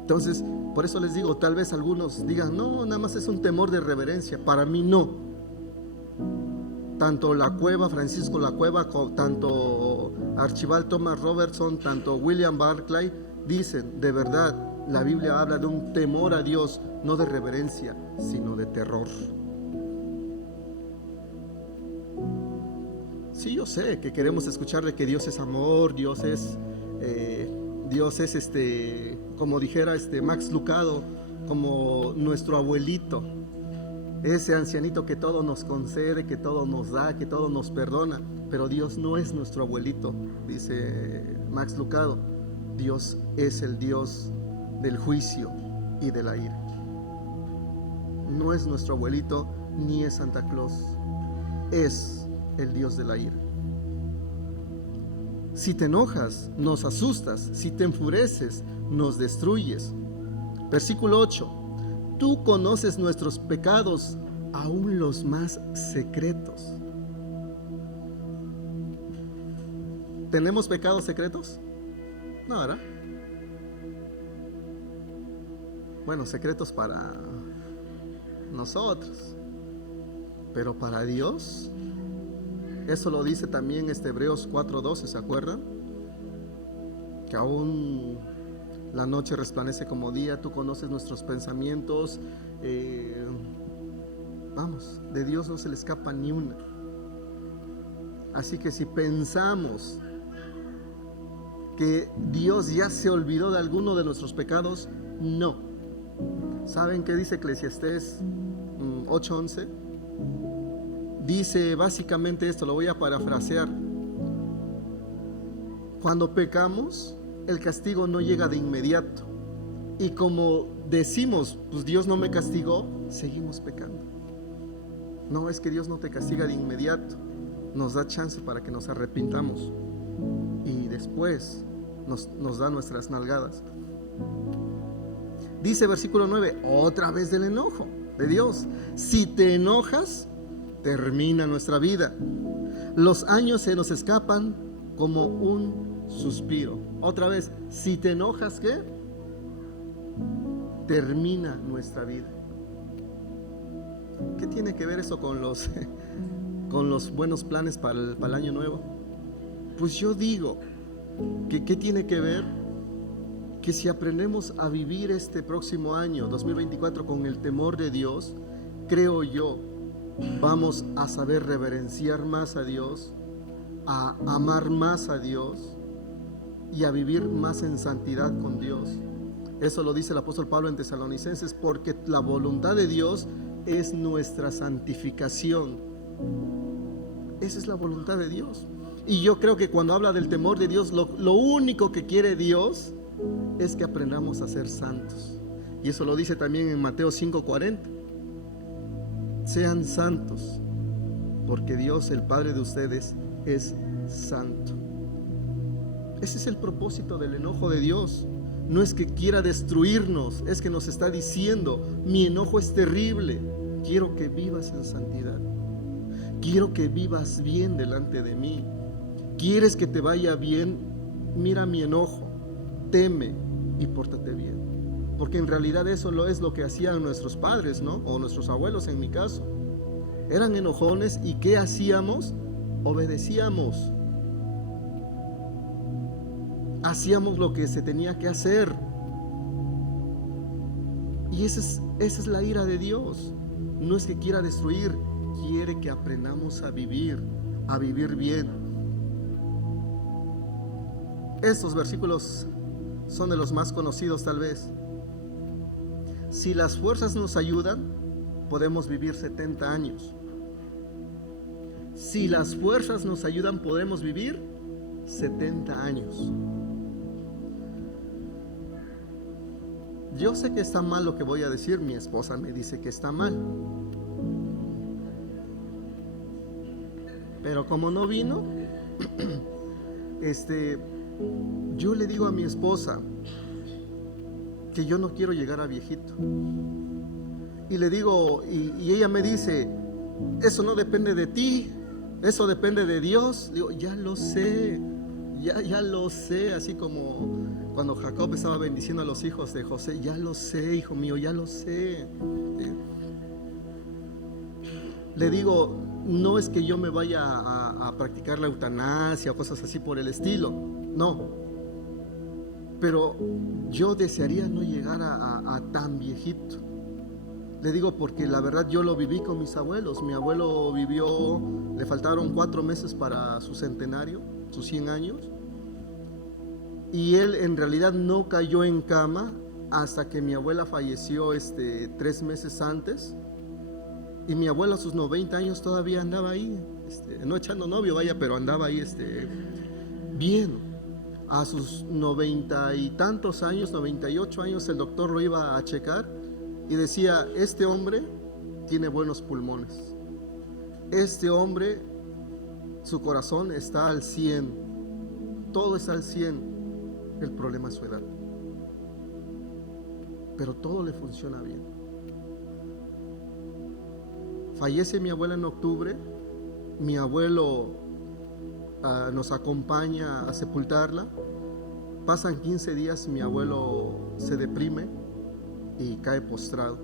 Entonces, por eso les digo, tal vez algunos digan, no, nada más es un temor de reverencia. Para mí no. Tanto La Cueva, Francisco La Cueva, tanto Archibald Thomas Robertson, tanto William Barclay, dicen, de verdad, la Biblia habla de un temor a Dios, no de reverencia, sino de terror. Sí, yo sé que queremos escuchar de que Dios es amor, Dios es como dijera Max Lucado, como nuestro abuelito, ese ancianito que todo nos concede, que todo nos da, que todo nos perdona. Pero Dios no es nuestro abuelito, dice Max Lucado. Dios es el Dios del juicio y de la ira. No es nuestro abuelito ni es Santa Claus, es el Dios de la ira. Si te enojas, nos asustas. Si te enfureces, nos destruyes. Versículo 8. Tú conoces nuestros pecados, aún los más secretos. ¿Tenemos pecados secretos? No, ¿verdad? Bueno, secretos para nosotros, pero para Dios, eso lo dice también Hebreos 4:12, ¿se acuerdan? Que aún la noche resplandece como día, tú conoces nuestros pensamientos. Vamos, de Dios no se le escapa ni una. Así que si pensamos que Dios ya se olvidó de alguno de nuestros pecados, no. ¿Saben qué dice Eclesiastés 8:11? Dice básicamente esto, lo voy a parafrasear. Cuando pecamos, el castigo no llega de inmediato. Y como decimos, pues Dios no me castigó, seguimos pecando. No, es que Dios no te castiga de inmediato. Nos da chance para que nos arrepintamos. Y después nos da nuestras nalgadas. Dice versículo 9, otra vez del enojo de Dios. Si te enojas, termina nuestra vida. Los años se nos escapan como un suspiro. Otra vez, si te enojas, ¿qué? Termina nuestra vida. ¿Qué tiene que ver eso con los buenos planes para el año nuevo? Pues yo digo que ¿qué tiene que ver? Que si aprendemos a vivir este próximo año 2024 con el temor de Dios, creo yo, vamos a saber reverenciar más a Dios, a amar más a Dios y a vivir más en santidad con Dios. Eso lo dice el apóstol Pablo en Tesalonicenses, porque la voluntad de Dios es nuestra santificación. Esa es la voluntad de Dios. Y yo creo que cuando habla del temor de Dios, lo único que quiere Dios es que aprendamos a ser santos. Y eso lo dice también en Mateo 5:40. Sean santos, porque Dios, el Padre de ustedes, es santo. Ese es el propósito del enojo de Dios. No es que quiera destruirnos, es que nos está diciendo: mi enojo es terrible, quiero que vivas en santidad, quiero que vivas bien delante de mí. ¿Quieres que te vaya bien? Mira mi enojo, teme y pórtate bien. Porque en realidad eso es lo que hacían nuestros padres, ¿no? O nuestros abuelos en mi caso. Eran enojones, y ¿qué hacíamos? Obedecíamos. Hacíamos lo que se tenía que hacer. Y esa es la ira de Dios. No es que quiera destruir, quiere que aprendamos a vivir bien. Estos versículos son de los más conocidos tal vez. Si las fuerzas nos ayudan, podemos vivir 70 años. Si las fuerzas nos ayudan, podemos vivir 70 años. Yo sé que está mal lo que voy a decir, mi esposa me dice que está mal. Pero como no vino, yo le digo a mi esposa que yo no quiero llegar a viejito. Y le digo, y ella me dice: eso no depende de ti, eso depende de Dios. Digo, ya lo sé, ya lo sé, así como cuando Jacob estaba bendiciendo a los hijos de José. Ya lo sé, hijo mío, ya lo sé. Le digo, no es que yo me vaya a practicar la eutanasia o cosas así por el estilo, no. Pero yo desearía no llegar a tan viejito. Le digo porque la verdad yo lo viví con mis abuelos. Mi abuelo vivió, le faltaron 4 meses para su centenario, sus 100 años. Y él en realidad no cayó en cama hasta que mi abuela falleció 3 meses antes. Y mi abuelo a sus 90 años todavía andaba ahí, no echando novio, vaya, pero andaba ahí bien. A sus 90 y tantos años, 98 años, el doctor lo iba a checar y decía: este hombre tiene buenos pulmones, este hombre, su corazón está al 100, todo está al 100, el problema es su edad, pero todo le funciona bien. Fallece mi abuela en octubre, mi abuelo nos acompaña a sepultarla. Pasan 15 días, mi abuelo se deprime y cae postrado.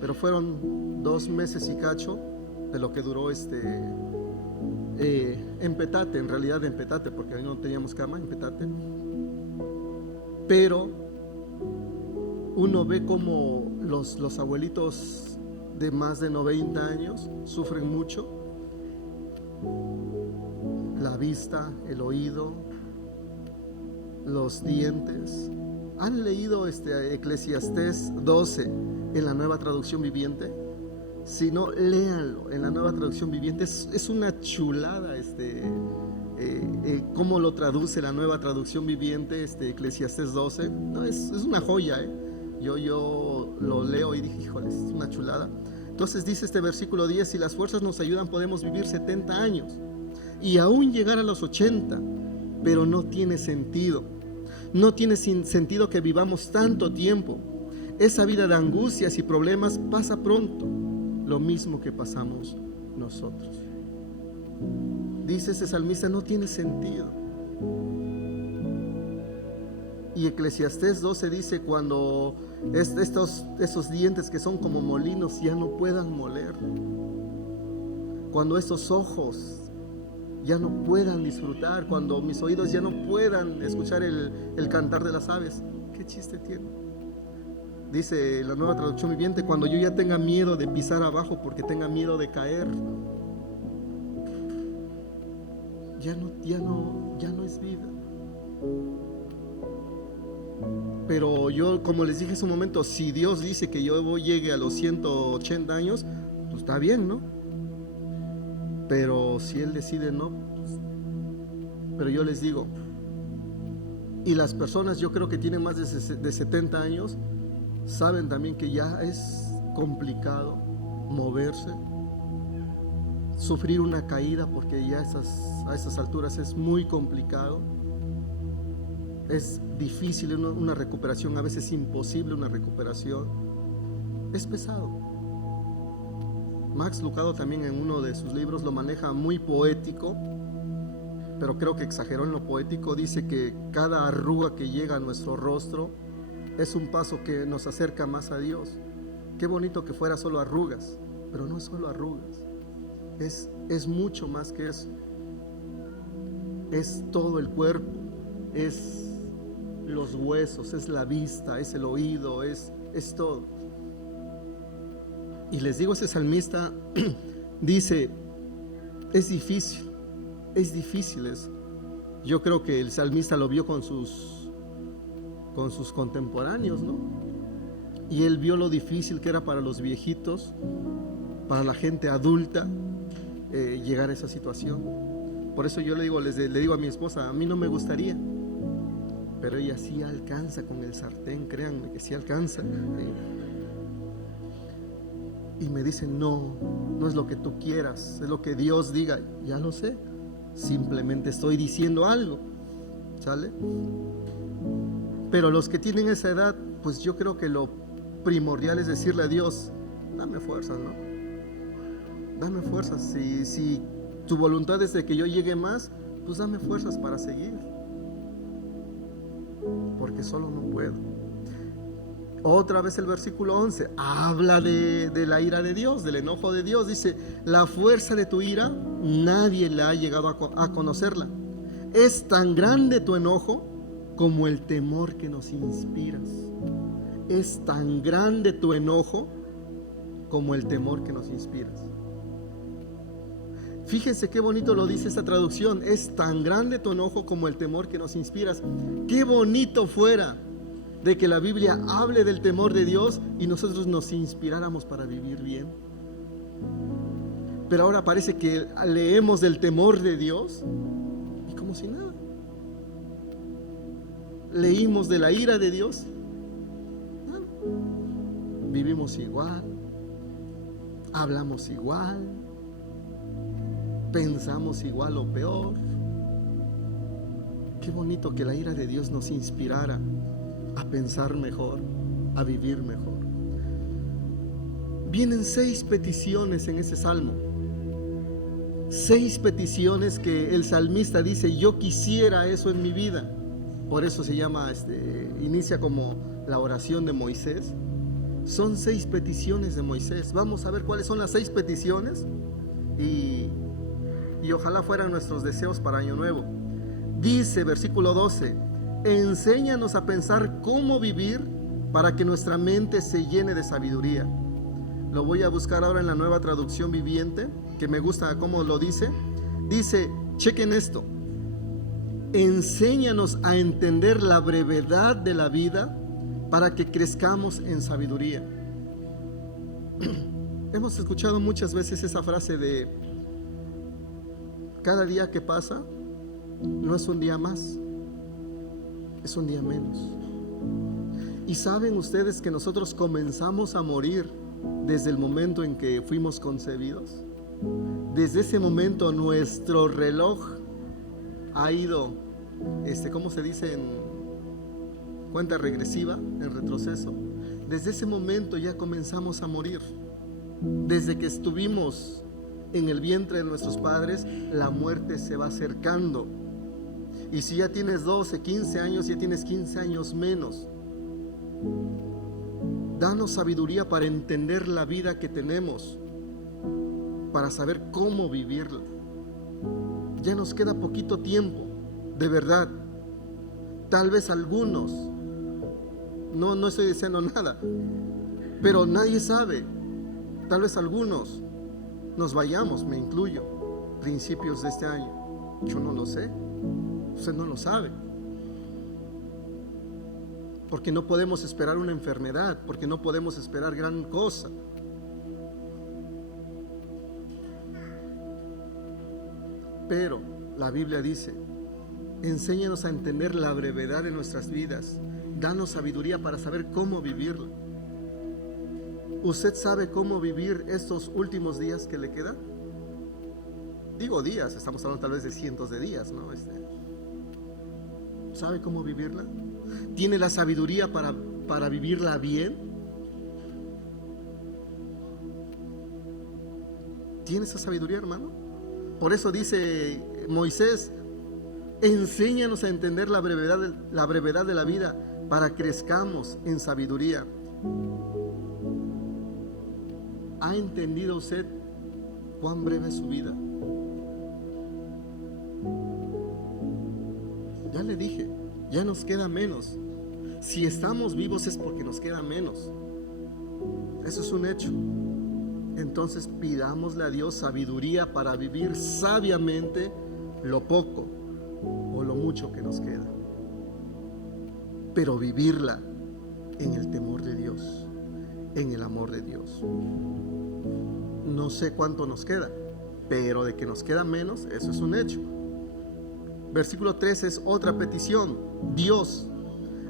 Pero fueron 2 meses y cacho de lo que duró en Petate, en realidad en Petate, porque ahí no teníamos cama, en Petate. Pero uno ve como los abuelitos de más de 90 años sufren mucho. La vista, el oído, los dientes. ¿Han leído Eclesiastés 12 en la Nueva Traducción Viviente? Si no, léanlo en la Nueva Traducción Viviente. Es una chulada cómo lo traduce la Nueva Traducción Viviente, Eclesiastés 12. No, es una joya. Yo lo leo y dije, híjole, es una chulada. Entonces dice este versículo 10: si las fuerzas nos ayudan, podemos vivir 70 años y aún llegar a los 80, pero no tiene sentido. No tiene sentido que vivamos tanto tiempo. Esa vida de angustias y problemas pasa pronto, lo mismo que pasamos nosotros. Dice ese salmista: no tiene sentido. Y Eclesiastés 12 dice: cuando esos dientes que son como molinos ya no puedan moler, cuando estos ojos ya no puedan disfrutar, cuando mis oídos ya no puedan escuchar el cantar de las aves, ¿qué chiste tiene? Dice la Nueva Traducción Viviente: cuando yo ya tenga miedo de pisar abajo porque tenga miedo de caer, ya no es vida. Pero yo, como les dije hace un momento, si Dios dice que yo llegue a los 180 años, pues está bien, ¿no? Pero si Él decide no, pues, pero yo les digo, y las personas yo creo que tienen más de 70 años, saben también que ya es complicado moverse, sufrir una caída, porque ya a esas alturas es muy complicado. Es difícil una recuperación, a veces imposible una recuperación. Es pesado. Max Lucado también en uno de sus libros lo maneja muy poético, pero creo que exageró en lo poético. Dice que cada arruga que llega a nuestro rostro es un paso que nos acerca más a Dios. Qué bonito que fuera solo arrugas, pero no es solo arrugas. Es mucho más que eso. Es todo el cuerpo, es los huesos, es la vista, es el oído, es todo. Y les digo, ese salmista dice, es difícil eso. Yo creo que el salmista lo vio con sus contemporáneos, ¿no? Y él vio lo difícil que era para los viejitos, para la gente adulta, llegar a esa situación. Por eso yo le digo a mi esposa, a mí no me gustaría, pero ella sí alcanza con el sartén, créanme que sí alcanza. Y me dicen, no es lo que tú quieras, es lo que Dios diga. Ya lo sé, simplemente estoy diciendo algo, ¿sale? Pero los que tienen esa edad, pues yo creo que lo primordial es decirle a Dios, dame fuerzas, ¿no? Dame fuerzas, si tu voluntad es de que yo llegue más, pues dame fuerzas para seguir, porque solo no puedo. Otra vez el versículo 11 habla de la ira de Dios, del enojo de Dios. Dice, la fuerza de tu ira nadie la ha llegado a conocerla. Es tan grande tu enojo como el temor que nos inspiras. Es tan grande tu enojo como el temor que nos inspiras. Fíjense qué bonito lo dice esta traducción. Es tan grande tu enojo como el temor que nos inspiras. Qué bonito fuera de que la Biblia hable del temor de Dios y nosotros nos inspiráramos para vivir bien. Pero ahora parece que leemos del temor de Dios y como si nada. Leímos de la ira de Dios. Vivimos igual, hablamos igual, pensamos igual o peor. Qué bonito que la ira de Dios nos inspirara a pensar mejor, a vivir mejor. Vienen 6 peticiones en ese salmo. 6 peticiones que el salmista dice, yo quisiera eso en mi vida. Por eso se llama, inicia como la oración de Moisés. Son 6 peticiones de Moisés. Vamos a ver cuáles son las 6 peticiones y ojalá fueran nuestros deseos para Año Nuevo. Dice, versículo 12, enséñanos a pensar cómo vivir para que nuestra mente se llene de sabiduría. Lo voy a buscar ahora en la Nueva Traducción Viviente, que me gusta cómo lo dice. Dice, chequen esto, enséñanos a entender la brevedad de la vida para que crezcamos en sabiduría. Hemos escuchado muchas veces esa frase de cada día que pasa no es un día más, es un día menos. Y saben ustedes que nosotros comenzamos a morir desde el momento en que fuimos concebidos. Desde ese momento nuestro reloj ha ido, ¿cómo se dice? En cuenta regresiva, en retroceso. Desde ese momento ya comenzamos a morir. Desde que estuvimos en el vientre de nuestros padres, la muerte se va acercando. Y si ya tienes 12, 15 años, ya tienes 15 años menos. Danos sabiduría para entender la vida que tenemos, para saber cómo vivirla. Ya nos queda poquito tiempo, de verdad. Tal vez algunos, no estoy diciendo nada, pero nadie sabe. Tal vez algunos nos vayamos, me incluyo, principios de este año. Yo no lo sé, usted no lo sabe. porque no podemos esperar una enfermedad, porque no podemos esperar gran cosa. Pero la Biblia dice: enséñanos a entender la brevedad de nuestras vidas, danos sabiduría para saber cómo vivirla. ¿Usted sabe cómo vivir estos últimos días que le quedan? Digo días, estamos hablando tal vez de cientos de días, ¿no? ¿Sabe cómo vivirla? ¿Tiene la sabiduría para vivirla bien? ¿Tiene esa sabiduría, hermano? Por eso dice Moisés: enséñanos a entender la brevedad de la vida para que crezcamos en sabiduría. ¿Ha entendido usted cuán breve es su vida? Ya le dije, ya nos queda menos. Si estamos vivos es porque nos queda menos. Eso es un hecho. Entonces pidámosle a Dios sabiduría para vivir sabiamente lo poco o lo mucho que nos queda, pero vivirla en el temor de Dios, en el amor de Dios. No sé cuánto nos queda, pero de que nos queda menos, eso es un hecho. Versículo 3 es otra petición. Dios,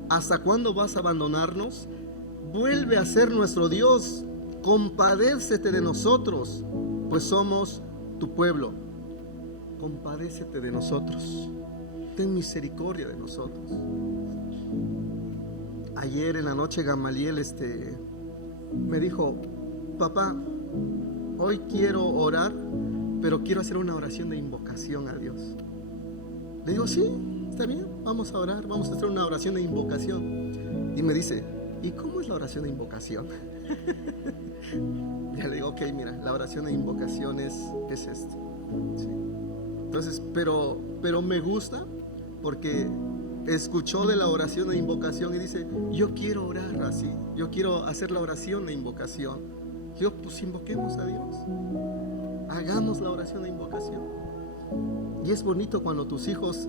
¿hasta cuándo vas a abandonarnos? Vuelve a ser nuestro Dios. Compadécete de nosotros, pues somos tu pueblo. Compadécete de nosotros. Ten misericordia de nosotros. Ayer en la noche Gamaliel me dijo: papá, hoy quiero orar, pero quiero hacer una oración de invocación a Dios. Le digo: sí, está bien, vamos a orar, vamos a hacer una oración de invocación. Y me dice: ¿y cómo es la oración de invocación? Ya le digo: ok, mira, la oración de invocación es esto. ¿Sí? Entonces, pero me gusta porque escuchó de la oración de invocación y dice: yo quiero orar así, yo quiero hacer la oración de invocación. Yo, pues invoquemos a Dios, hagamos la oración de invocación. Y es bonito cuando tus hijos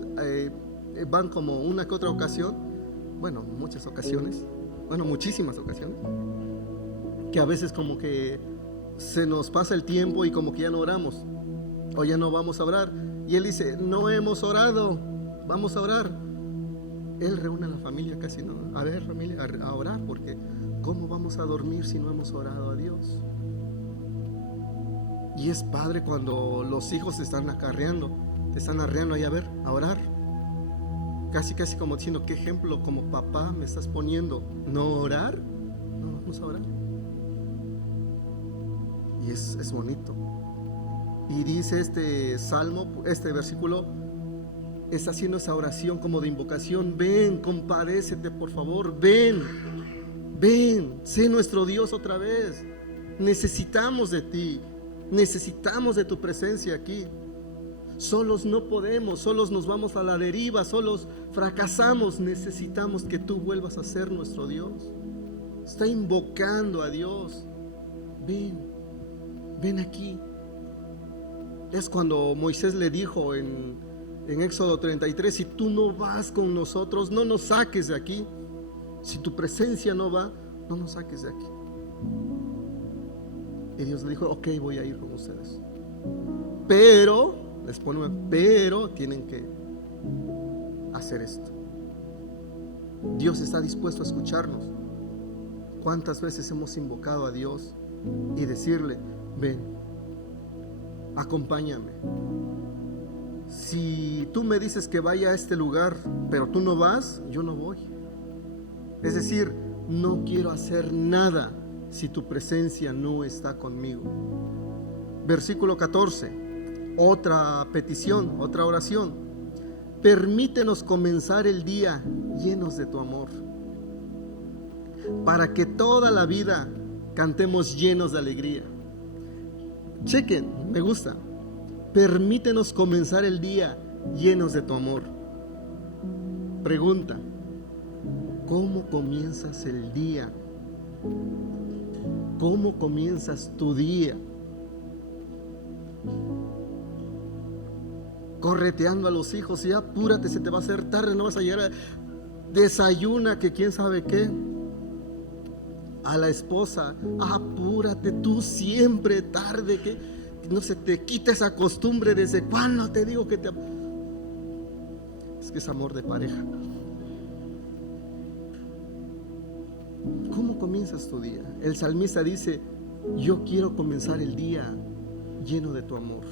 van como una que otra ocasión, bueno, muchas ocasiones, bueno, muchísimas ocasiones, que a veces como que se nos pasa el tiempo y como que ya no oramos o ya no vamos a orar, y él dice: no hemos orado, vamos a orar. Él reúne a la familia casi, ¿no? A ver, familia, a orar, porque ¿cómo vamos a dormir si no hemos orado a Dios? Y es padre cuando los hijos te están arreando ahí a orar. Casi como diciendo: ¿qué ejemplo como papá me estás poniendo? ¿No orar? No, vamos a orar. Y es bonito. Y dice este salmo, este versículo, está haciendo esa oración como de invocación: ven, compadécete, por favor, ven, sé nuestro Dios otra vez. Necesitamos de ti, necesitamos de tu presencia aquí. Solos no podemos, solos nos vamos a la deriva, solos fracasamos. Necesitamos que tú vuelvas a ser nuestro Dios. Está invocando a Dios. Ven aquí. Es cuando Moisés le dijo en Éxodo 33: si tú no vas con nosotros, no nos saques de aquí. Si tu presencia no va, no nos saques de aquí. Y Dios le dijo: ok, voy a ir con ustedes, pero tienen que hacer esto. Dios está dispuesto a escucharnos. ¿Cuántas veces hemos invocado a Dios y decirle: ven, acompáñame? Si tú me dices que vaya a este lugar, pero tú no vas, yo no voy. Es decir, no quiero hacer nada si tu presencia no está conmigo. Versículo 14. Otra petición, otra oración: permítenos comenzar el día llenos de tu amor, para que toda la vida cantemos llenos de alegría. Chequen, me gusta. Permítenos comenzar el día llenos de tu amor. Pregunta: ¿cómo comienzas el día? ¿Cómo comienzas tu día? Correteando a los hijos: y apúrate, se te va a hacer tarde, no vas a llegar desayuna que quién sabe qué. A la esposa, apúrate, tú siempre tarde, que no se te quita esa costumbre. ¿Desde cuándo te digo que te... Es que es amor de pareja. ¿Cómo comienzas tu día? El salmista dice: yo quiero comenzar el día lleno de tu amor.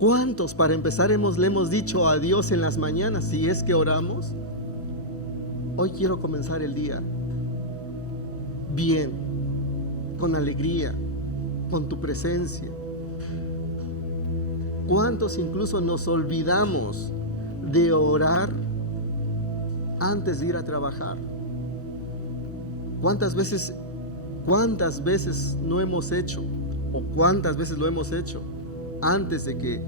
¿Cuántos, para empezar, le hemos dicho a Dios en las mañanas, si es que oramos? Hoy quiero comenzar el día bien, con alegría, con tu presencia. ¿Cuántos incluso nos olvidamos de orar antes de ir a trabajar? ¿Cuántas veces no hemos hecho, o cuántas veces lo hemos hecho antes de que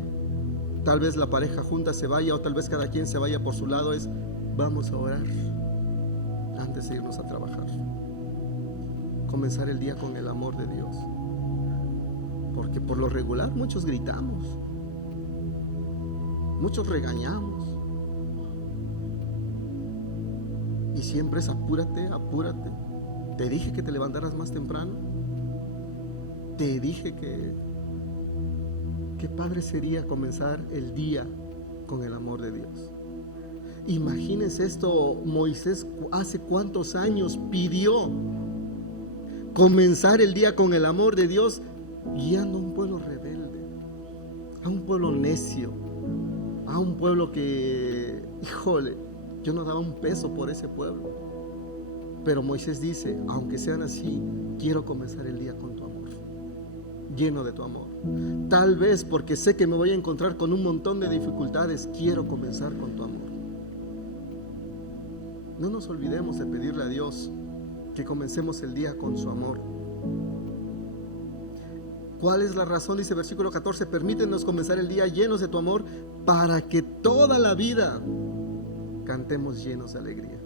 tal vez la pareja junta se vaya, o tal vez cada quien se vaya por su lado? Es: vamos a orar antes de irnos a trabajar. Comenzar el día con el amor de Dios, porque por lo regular muchos gritamos, muchos regañamos, y siempre es: apúrate, apúrate. Te dije que te levantaras más temprano. Te dije que qué padre sería comenzar el día con el amor de Dios. Imagínense esto, Moisés hace cuántos años pidió comenzar el día con el amor de Dios, guiando a un pueblo rebelde, a un pueblo necio, a un pueblo que, híjole, yo no daba un peso por ese pueblo. Pero Moisés dice: aunque sean así, quiero comenzar el día con tu amor, lleno de tu amor. Tal vez porque sé que me voy a encontrar con un montón de dificultades, quiero comenzar con tu amor. No nos olvidemos de pedirle a Dios que comencemos el día con su amor. ¿Cuál es la razón? Dice versículo 14: permítenos comenzar el día llenos de tu amor, para que toda la vida cantemos llenos de alegría.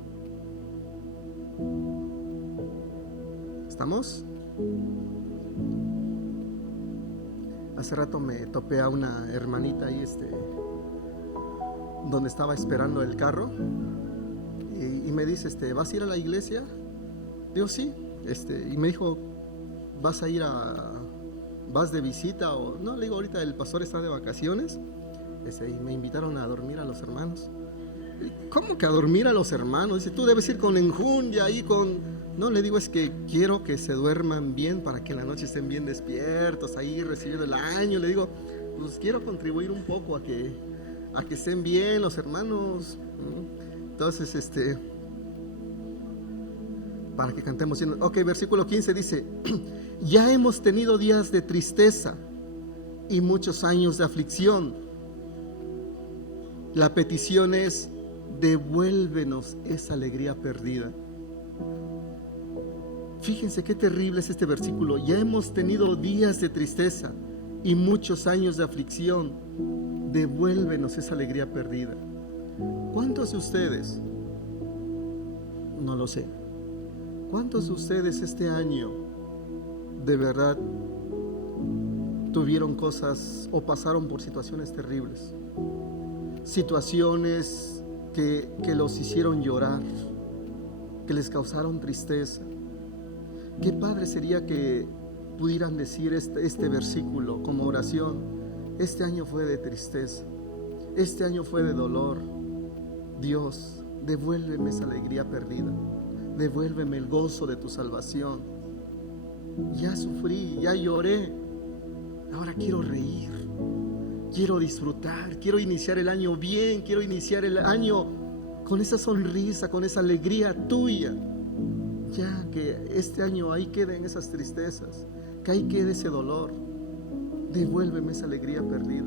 ¿Estamos? Hace rato me topé a una hermanita ahí, donde estaba esperando el carro, y me dice: ¿vas a ir a la iglesia? Digo: sí. Y me dijo: ¿vas de visita o no? Le digo: ahorita el pastor está de vacaciones, y me invitaron a dormir a los hermanos. ¿Cómo que a dormir a los hermanos? Dice: tú debes ir con enjundia ahí con... No, le digo: es que quiero que se duerman bien, para que en la noche estén bien despiertos ahí recibiendo el año. Le digo: pues quiero contribuir un poco a que estén bien los hermanos. Entonces, para que cantemos bien. Ok, versículo 15 dice: ya hemos tenido días de tristeza y muchos años de aflicción. La petición es: devuélvenos esa alegría perdida. Fíjense qué terrible es este versículo. Ya hemos tenido días de tristeza y muchos años de aflicción. Devuélvenos esa alegría perdida. ¿Cuántos de ustedes? No lo sé. ¿Cuántos de ustedes este año de verdad tuvieron cosas o pasaron por situaciones terribles? Situaciones que los hicieron llorar, que les causaron tristeza. Qué padre sería que pudieran decir este versículo como oración: este año fue de tristeza, este año fue de dolor. Dios, devuélveme esa alegría perdida, devuélveme el gozo de tu salvación. Ya sufrí, ya lloré, ahora quiero reír, quiero disfrutar, quiero iniciar el año bien, quiero iniciar el año con esa sonrisa, con esa alegría tuya. Ya que este año ahí queden esas tristezas, que ahí quede ese dolor. Devuélveme esa alegría perdida.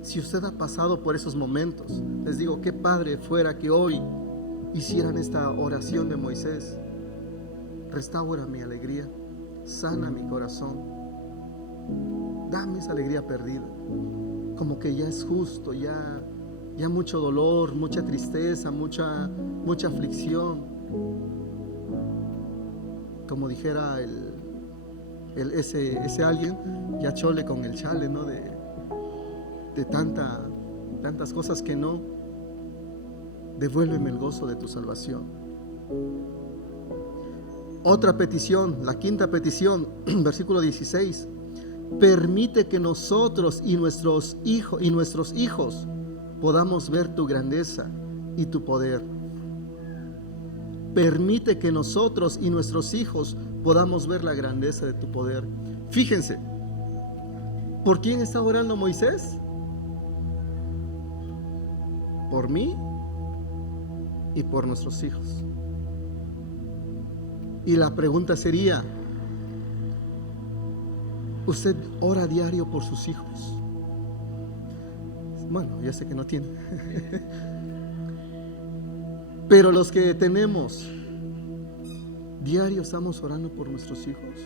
Si usted ha pasado por esos momentos, les digo: qué padre fuera que hoy hicieran esta oración de Moisés: restaura mi alegría, sana mi corazón, dame esa alegría perdida. Como que ya es justo, ya mucho dolor, mucha tristeza, mucha aflicción. Como dijera ese alguien: ya chole con el chale, ¿no? De tantas cosas que no devuélveme el gozo de tu salvación. Otra petición, la quinta petición, versículo 16. Permite que nosotros y nuestros hijos podamos ver tu grandeza y tu poder. Permite que nosotros y nuestros hijos podamos ver la grandeza de tu poder. Fíjense, ¿por quién está orando Moisés? Por mí y por nuestros hijos. Y la pregunta sería, ¿usted ora diario por sus hijos? Bueno, ya sé que no tiene. Pero los que tenemos, diario estamos orando por nuestros hijos.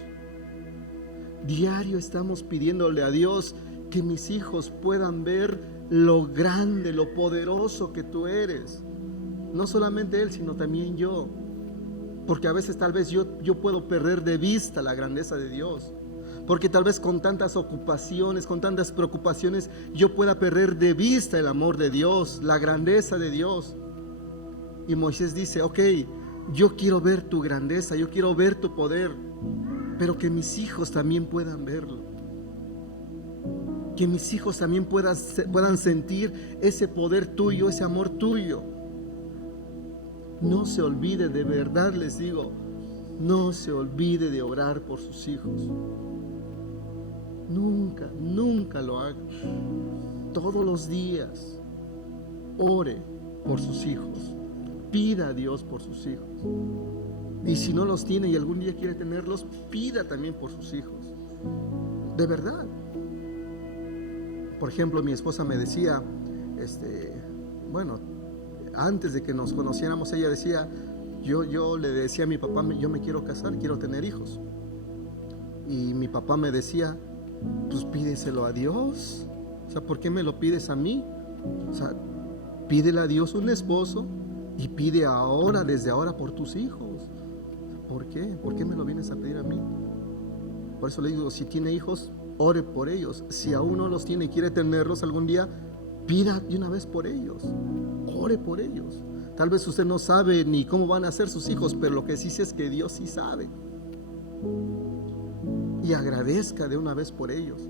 Diario estamos pidiéndole a Dios que mis hijos puedan ver lo grande, lo poderoso que tú eres. No solamente él, sino también yo. Porque a veces tal vez yo puedo perder de vista la grandeza de Dios. Porque tal vez con tantas ocupaciones, con tantas preocupaciones, yo pueda perder de vista el amor de Dios, la grandeza de Dios. Y Moisés dice, ok, yo quiero ver tu grandeza, yo quiero ver tu poder, pero que mis hijos también puedan verlo. Que mis hijos también puedan sentir ese poder tuyo, ese amor tuyo. No se olvide, de verdad les digo, no se olvide de orar por sus hijos. Nunca, nunca lo haga. Todos los días, ore por sus hijos. Pida a Dios por sus hijos. Y si no los tiene y algún día quiere tenerlos, pida también por sus hijos. De verdad. Por ejemplo, mi esposa me decía, antes de que nos conociéramos, ella decía, yo le decía a mi papá, yo me quiero casar, quiero tener hijos. Y mi papá me decía, pues pídeselo a Dios. O sea, ¿por qué me lo pides a mí? O sea, pídele a Dios un esposo y pide ahora, desde ahora, por tus hijos. ¿Por qué? ¿Por qué me lo vienes a pedir a mí? Por eso le digo, si tiene hijos, ore por ellos. Si aún no los tiene y quiere tenerlos algún día, pida de una vez por ellos. Ore por ellos. Tal vez usted no sabe ni cómo van a ser sus hijos, pero lo que sí sé es que Dios sí sabe. Y agradezca de una vez por ellos.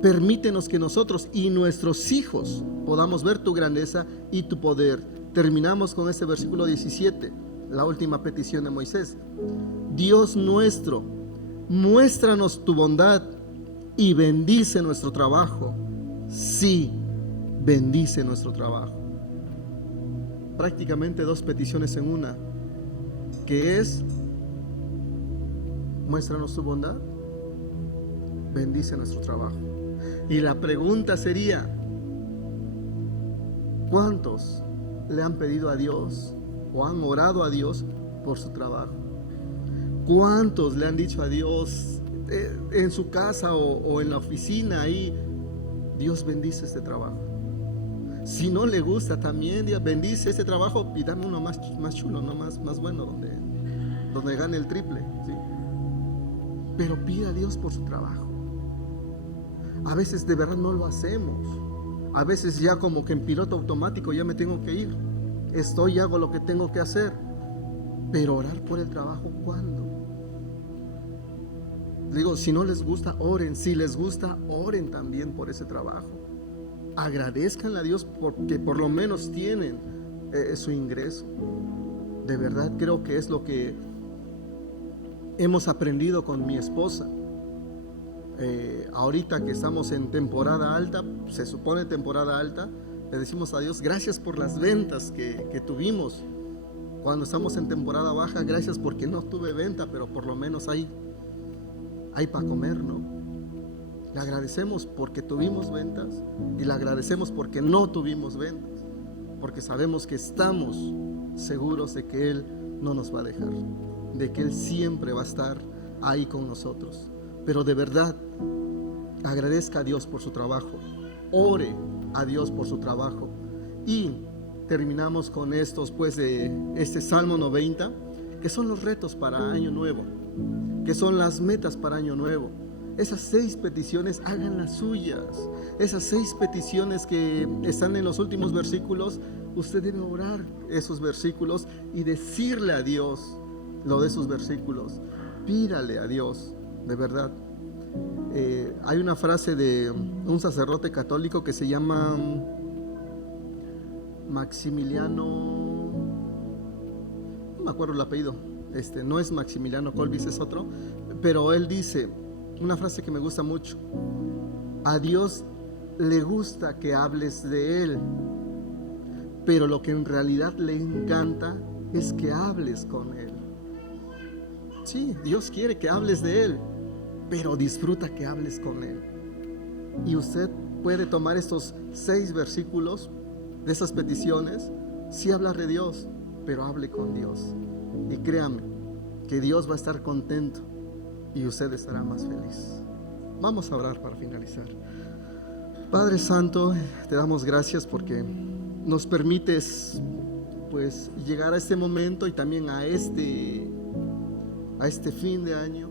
Permítenos que nosotros y nuestros hijos podamos ver tu grandeza y tu poder. Terminamos con este versículo 17, la última petición de Moisés. Dios nuestro, muéstranos tu bondad y bendice nuestro trabajo. Sí, bendice nuestro trabajo. Prácticamente dos peticiones en una, que es, muéstranos tu bondad, bendice nuestro trabajo. Y la pregunta sería, ¿cuántos le han pedido a Dios o han orado a Dios por su trabajo? ¿Cuántos le han dicho a Dios en su casa o en la oficina ahí, Dios bendice este trabajo? Si no le gusta también, Dios bendice este trabajo y dame uno más chulo, ¿no? más bueno, donde gane el triple, ¿sí? Pero pida a Dios por su trabajo. A veces de verdad no lo hacemos. A veces ya como que en piloto automático ya me tengo que ir. Estoy y hago lo que tengo que hacer. Pero orar por el trabajo, ¿cuándo? Digo, si no les gusta, oren. Si les gusta, oren también por ese trabajo. Agradezcanle a Dios porque por lo menos tienen su ingreso. De verdad creo que es lo que hemos aprendido con mi esposa. Ahorita que estamos en temporada alta, se supone temporada alta, le decimos a Dios, gracias por las ventas que tuvimos. Cuando estamos en temporada baja, gracias porque no tuve venta, pero por lo menos hay para comer, ¿no? Le agradecemos porque tuvimos ventas y le agradecemos porque no tuvimos ventas, porque sabemos que estamos seguros de que Él no nos va a dejar, de que Él siempre va a estar ahí con nosotros. Pero de verdad, agradezca a Dios por su trabajo, ore a Dios por su trabajo. Y terminamos con estos, pues, de este Salmo 90, que son los retos para Año Nuevo, que son las metas para Año Nuevo. esas 6 peticiones hagan las suyas. Esas 6 peticiones que están en los últimos versículos, usted debe orar esos versículos y decirle a Dios lo de esos versículos. Pídale a Dios, de verdad. Hay una frase de un sacerdote católico que se llama Maximiliano, no me acuerdo el apellido, no es Maximiliano Kolbis, es otro, pero él dice una frase que me gusta mucho: a Dios le gusta que hables de Él, pero lo que en realidad le encanta es que hables con Él. Sí, Dios quiere que hables de Él, pero disfruta que hables con Él. Y usted puede tomar estos 6 versículos de esas peticiones, sí hablar de Dios, pero hable con Dios. Y créame que Dios va a estar contento y usted estará más feliz. Vamos a orar para finalizar. Padre Santo, te damos gracias porque nos permites pues llegar a este momento y también a este fin de año.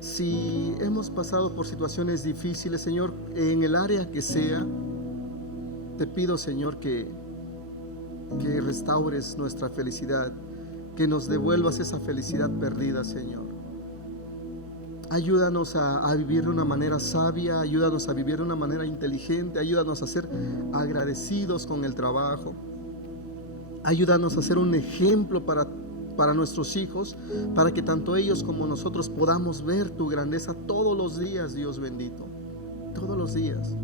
Si hemos pasado por situaciones difíciles, Señor, en el área que sea, te pido, Señor, que restaures nuestra felicidad, que nos devuelvas esa felicidad perdida, Señor. Ayúdanos a vivir de una manera sabia, ayúdanos a vivir de una manera inteligente, ayúdanos a ser agradecidos con el trabajo, ayúdanos a ser un ejemplo para nuestros hijos, para que tanto ellos como nosotros podamos ver tu grandeza todos los días, Dios bendito, todos los días.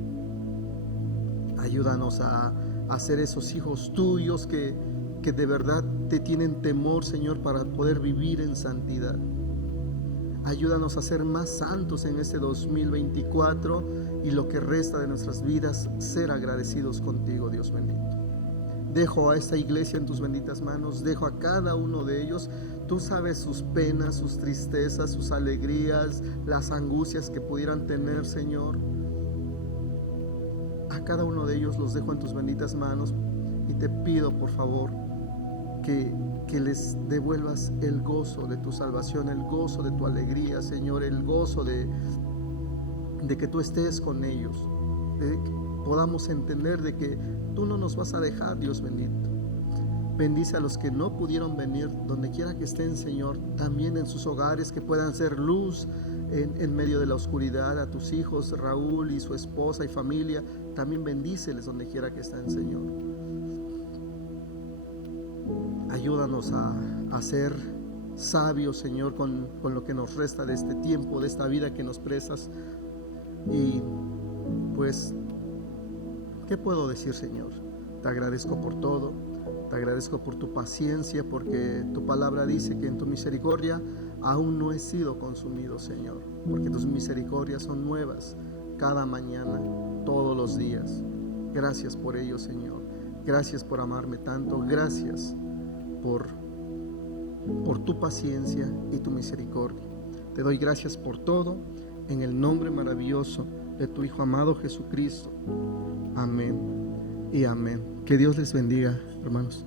Ayúdanos a ser esos hijos tuyos que de verdad te tienen temor, Señor, para poder vivir en santidad. Ayúdanos a ser más santos en este 2024 y lo que resta de nuestras vidas, ser agradecidos contigo, Dios bendito. Dejo a esta iglesia en tus benditas manos, dejo a cada uno de ellos. Tú sabes sus penas, sus tristezas, sus alegrías, las angustias que pudieran tener, Señor. A cada uno de ellos los dejo en tus benditas manos y te pido, por favor, que les devuelvas el gozo de tu salvación, el gozo de tu alegría, Señor, el gozo de que tú estés con ellos, de que podamos entender de que tú no nos vas a dejar, Dios bendito. Bendice a los que no pudieron venir, donde quiera que estén, Señor, también en sus hogares, que puedan ser luz en medio de la oscuridad. A tus hijos, Raúl y su esposa y familia, también bendíceles donde quiera que estén, Señor. Ayúdanos a ser sabios, Señor, con lo que nos resta de este tiempo, de esta vida que nos prestas. Y pues, ¿qué puedo decir, Señor? Te agradezco por todo, te agradezco por tu paciencia, porque tu palabra dice que en tu misericordia aún no he sido consumido, Señor, porque tus misericordias son nuevas cada mañana, todos los días. Gracias por ello, Señor. Gracias por amarme tanto. Gracias por tu paciencia y tu misericordia. Te doy gracias por todo, en el nombre maravilloso de tu Hijo amado Jesucristo. Amén y amén. Que Dios les bendiga, hermanos.